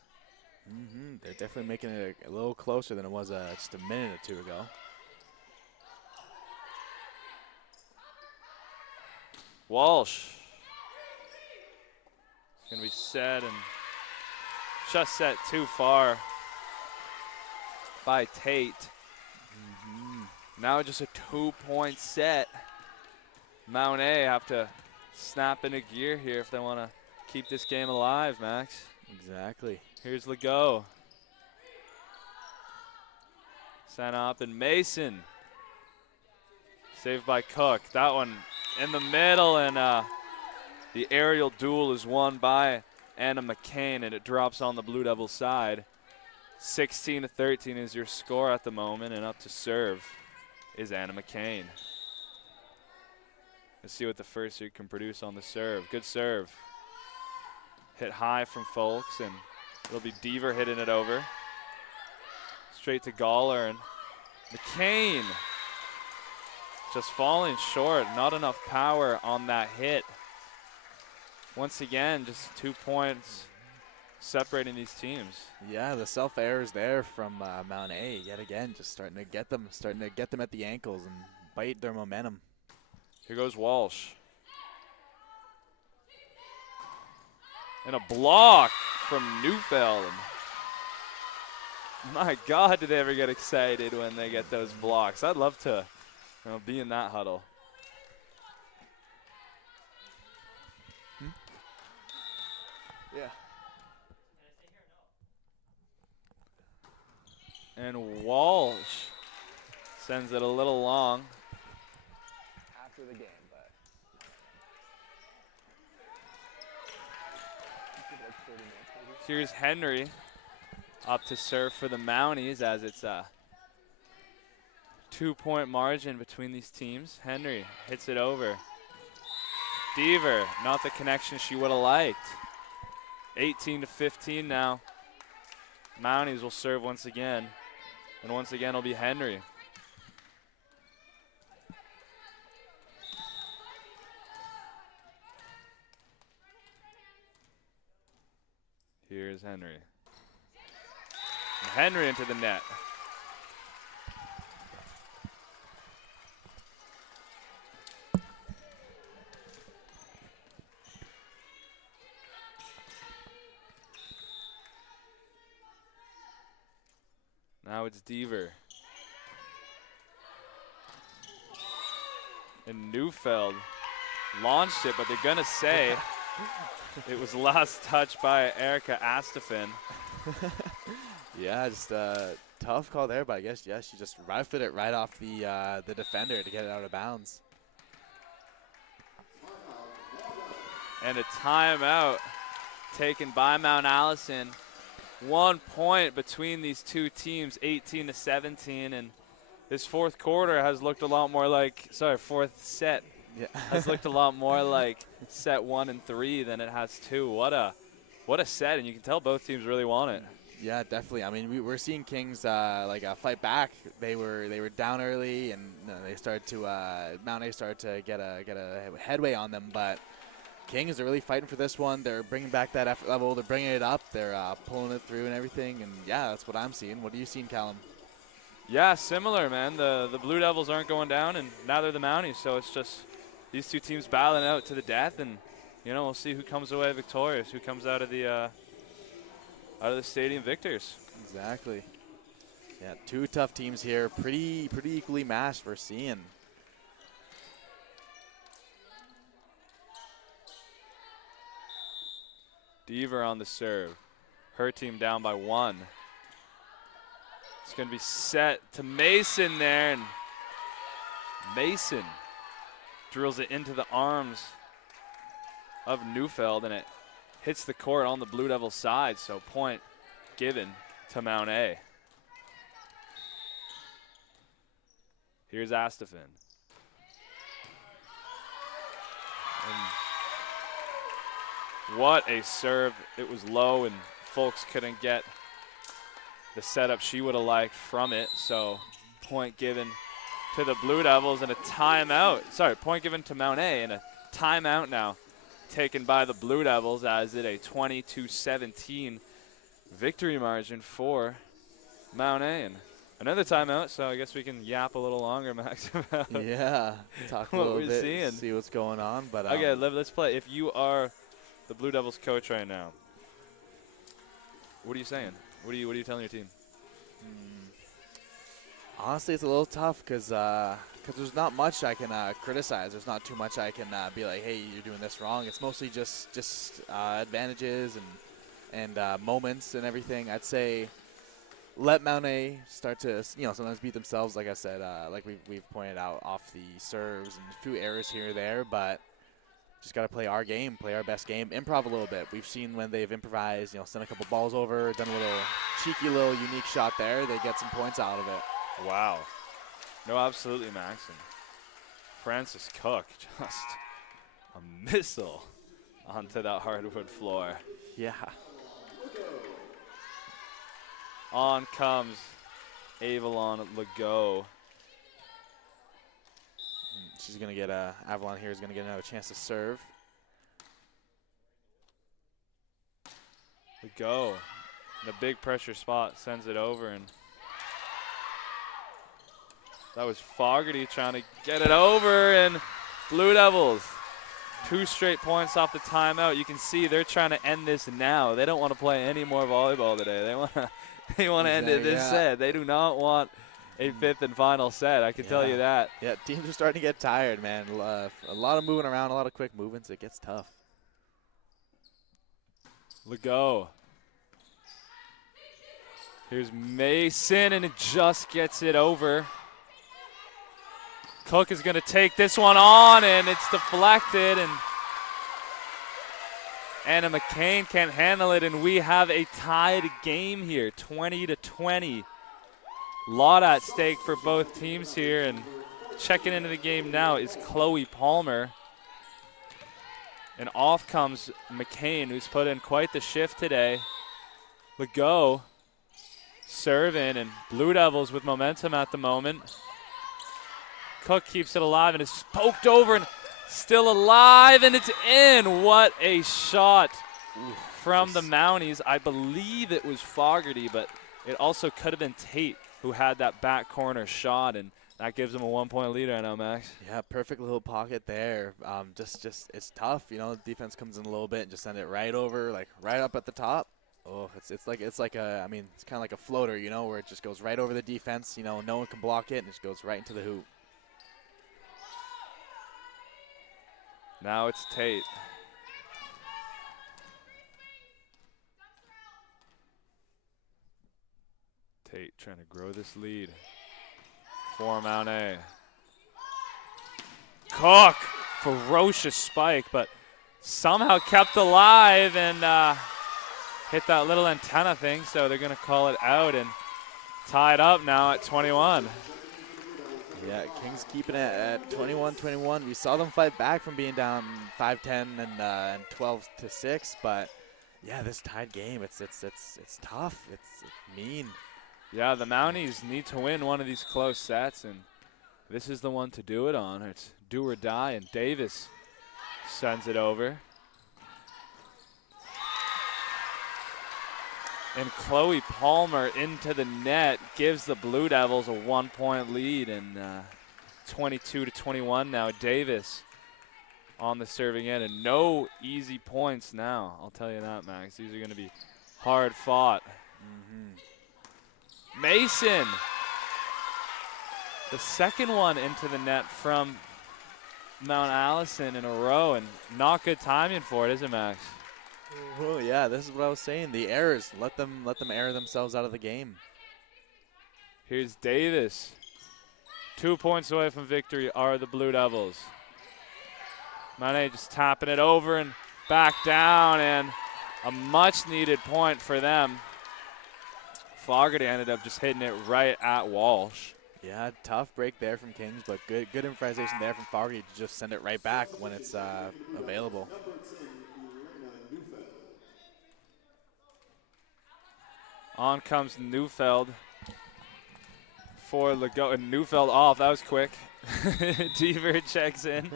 They're definitely making it a little closer than it was just a minute or two ago. Walsh. It's going to be set, and just set too far by Tate. Now just a 2-point set. Mount A have to snap into gear here if they want to keep this game alive, Max. Exactly. Here's Legault. Sent up, and Mason. Saved by Cook. That one in the middle, and the aerial duel is won by Anna McCain, and it drops on the Blue Devil side. 16-13 is your score at the moment, and up to serve is Anna McCain. Let's see what the first year can produce on the serve. Good serve. Hit high from Folks, and it'll be Deaver hitting it over. Straight to Gawler, and McCain just falling short. Not enough power on that hit. Once again, just 2 points separating these teams. Yeah, the self errors there from Mount A yet again, just starting to get them at the ankles and bite their momentum. Here goes Walsh. And a block from Neufeld. My God, do they ever get excited when they get those blocks? I'd love to be in that huddle. Yeah. And Walsh sends it a little long. After the game, but Here's Henry up to serve for the Mounties as it's a 2-point margin between these teams. Henry hits it over. Deaver, not the connection she would have liked. 18-15 now. Mounties will serve once again. And once again it'll be Henry. Here's Henry. And Henry into the net. Now it's Deaver. And Neufeld launched it, but they're going to say it was last touch by Erica Astafin. yeah, just a tough call there, but I guess, yeah, she just routed it right off the defender to get it out of bounds. And a timeout taken by Mount Allison. 1 point between these two teams, 18-17, and this fourth quarter has looked a lot more like, fourth set has looked a lot more like set 1 and 3 than it has 2. What a set, and you can tell both teams really want it. Yeah, definitely. I mean, we're seeing Kings fight back. They were down early, and they started to Mount A started to get a headway on them, but Kings are really fighting for this one. They're bringing back that effort level. They're bringing it up. They're pulling it through and everything. And, yeah, that's what I'm seeing. What are you seeing, Callum? Yeah, similar, man. The Blue Devils aren't going down, and neither the Mounties. So it's just these two teams battling out to the death. And, we'll see who comes away victorious, who comes out of the stadium victors. Exactly. Yeah, two tough teams here. Pretty equally matched we're seeing. Deaver on the serve. Her team down by 1. It's going to be set to Mason there, and Mason drills it into the arms of Neufeld, and it hits the court on the Blue Devils side, so point given to Mount A. Here's Astafin. What a serve. It was low, and Folks couldn't get the setup she would have liked from it. So point given to the Blue Devils and a timeout. Point given to Mount A and a timeout now taken by the Blue Devils as it a 22-17 victory margin for Mount A. And another timeout, so I guess we can yap a little longer, Max, about talk a what little we're bit, seeing. see what's going on. But okay, let's play. If you are the Blue Devils coach right now, what are you saying? What are you telling your team? Honestly, it's a little tough because there's not much I can criticize. There's not too much I can be like, hey, you're doing this wrong. It's mostly just advantages and moments and everything. I'd say let Mount A start to sometimes beat themselves, like I said, like we've pointed out off the serves and a few errors here or there, but just got to play our game, play our best game, improv a little bit. We've seen when they've improvised, sent a couple balls over, done a little cheeky little unique shot there, they get some points out of it. Wow. No, absolutely, Max. And Francis Cook, just a missile onto that hardwood floor. Yeah. On comes Avalon Legault. She's going to get Avalon here is going to get another chance to serve. Go. In a big pressure spot, sends it over, and that was Fogarty trying to get it over, and Blue Devils 2 straight points off the timeout. You can see they're trying to end this now. They don't want to play any more volleyball today. They want to end it this set. They do not want a 5th and final set. I can tell you that. Yeah, teams are starting to get tired, man. A lot of moving around, a lot of quick movements. It gets tough. Legault. Here's Mason, and it just gets it over. Cook is going to take this one on, and it's deflected, and Anna McCain can't handle it, and we have a tied game here, 20-20. Lot at stake for both teams here, and checking into the game now is Chloe Palmer. And off comes McCain, who's put in quite the shift today. Legault serving, and Blue Devils with momentum at the moment. Cook keeps it alive and is poked over and still alive, and it's in. What a shot from the Mounties. I believe it was Fogarty, but it also could have been Tate who had that back corner shot, and that gives them a 1-point lead right now, Max. Yeah, perfect little pocket there. Just it's tough, you know. The defense comes in a little bit and just send it right over, like right up at the top. Oh, it's like a, I mean, it's kind of like a floater, you know, where it just goes right over the defense. You know, no one can block it, and it just goes right into the hoop. Now it's Tate. Tate trying to grow this lead for Mount A. Cook, ferocious spike, but somehow kept alive and hit that little antenna thing, so they're going to call it out and tied up now at 21. Yeah, Kings keeping it at 21-21. We saw them fight back from being down 5-10 and 12-6, but yeah, this tied game, it's tough. It's mean. Yeah, the Mounties need to win one of these close sets, and this is the one to do it on. It's do or die, and Davis sends it over. And Chloe Palmer into the net gives the Blue Devils a 1-point lead, and 22-21 now. Davis on the serving end, and no easy points now. I'll tell you that, Max. These are going to be hard fought. Mason, the second one into the net from Mount Allison in a row, and not good timing for it, is it, Max? Oh yeah, this is what I was saying. The errors, let them err themselves out of the game. Here's Davis. 2 points away from victory are the Blue Devils. Mane just tapping it over and back down, and a much-needed point for them. Fogarty ended up just hitting it right at Walsh. Yeah, tough break there from Kings, but good improvisation there from Fogarty to just send it right back when it's available. On comes Neufeld for Legault, and Neufeld off. That was quick. Deaver checks in.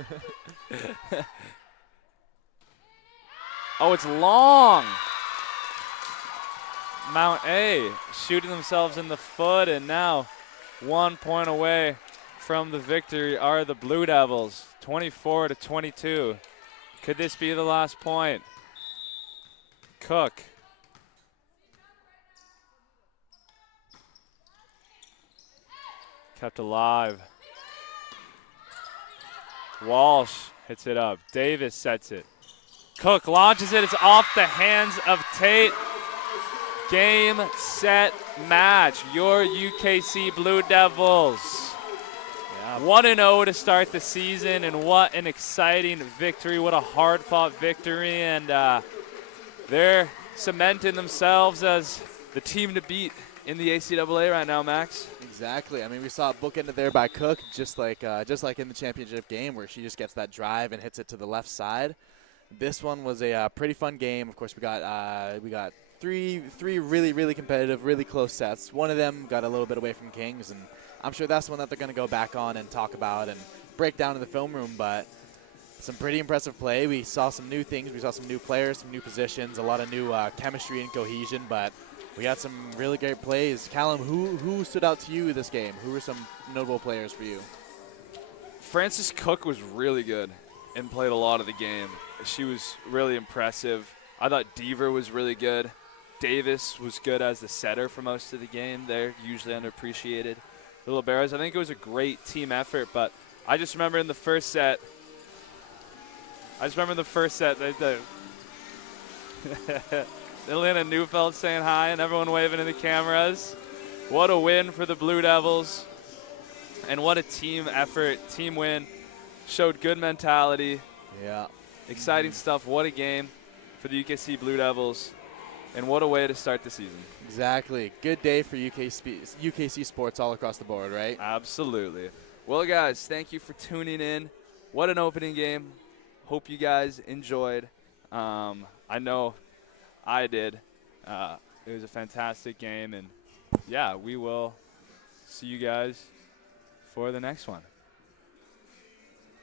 Oh, it's long. Mount A shooting themselves in the foot, and now 1 point away from the victory are the Blue Devils, 24-22. Could this be the last point? Cook. Kept alive. Walsh hits it up. Davis sets it. Cook launches it. It's off the hands of Tate. Game, set, match. Your UKC Blue Devils. Yeah. 1-0 to start the season, and what an exciting victory. What a hard-fought victory, and they're cementing themselves as the team to beat in the ACAA right now, Max. Exactly. I mean, we saw it bookended there by Cook, just like in the championship game where she just gets that drive and hits it to the left side. This one was a pretty fun game. Of course, we got three really competitive, really close sets. One of them got a little bit away from Kings, and I'm sure that's one that they're going to go back on and talk about and break down in the film room. But some pretty impressive play. We saw some new things. We saw some new players, some new positions, a lot of new chemistry and cohesion, but we got some really great plays. Callum, who stood out to you this game? Who were some notable players for you? Frances Cook was really good and played a lot of the game. She was really impressive. I thought Deaver was really good. Davis was good as the setter for most of the game. They're usually underappreciated. The liberos, I think it was a great team effort, but I just remember in the first set, the Atlanta Neufeld saying hi and everyone waving in the cameras. What a win for the Blue Devils. And what a team effort, team win. Showed good mentality. Yeah. Exciting stuff. What a game for the UKC Blue Devils. And what a way to start the season. Exactly. Good day for UKC sports all across the board, right? Absolutely. Well, guys, thank you for tuning in. What an opening game. Hope you guys enjoyed. I know I did. It was a fantastic game. And, yeah, we will see you guys for the next one.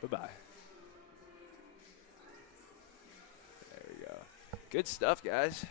Bye-bye. There we go. Good stuff, guys.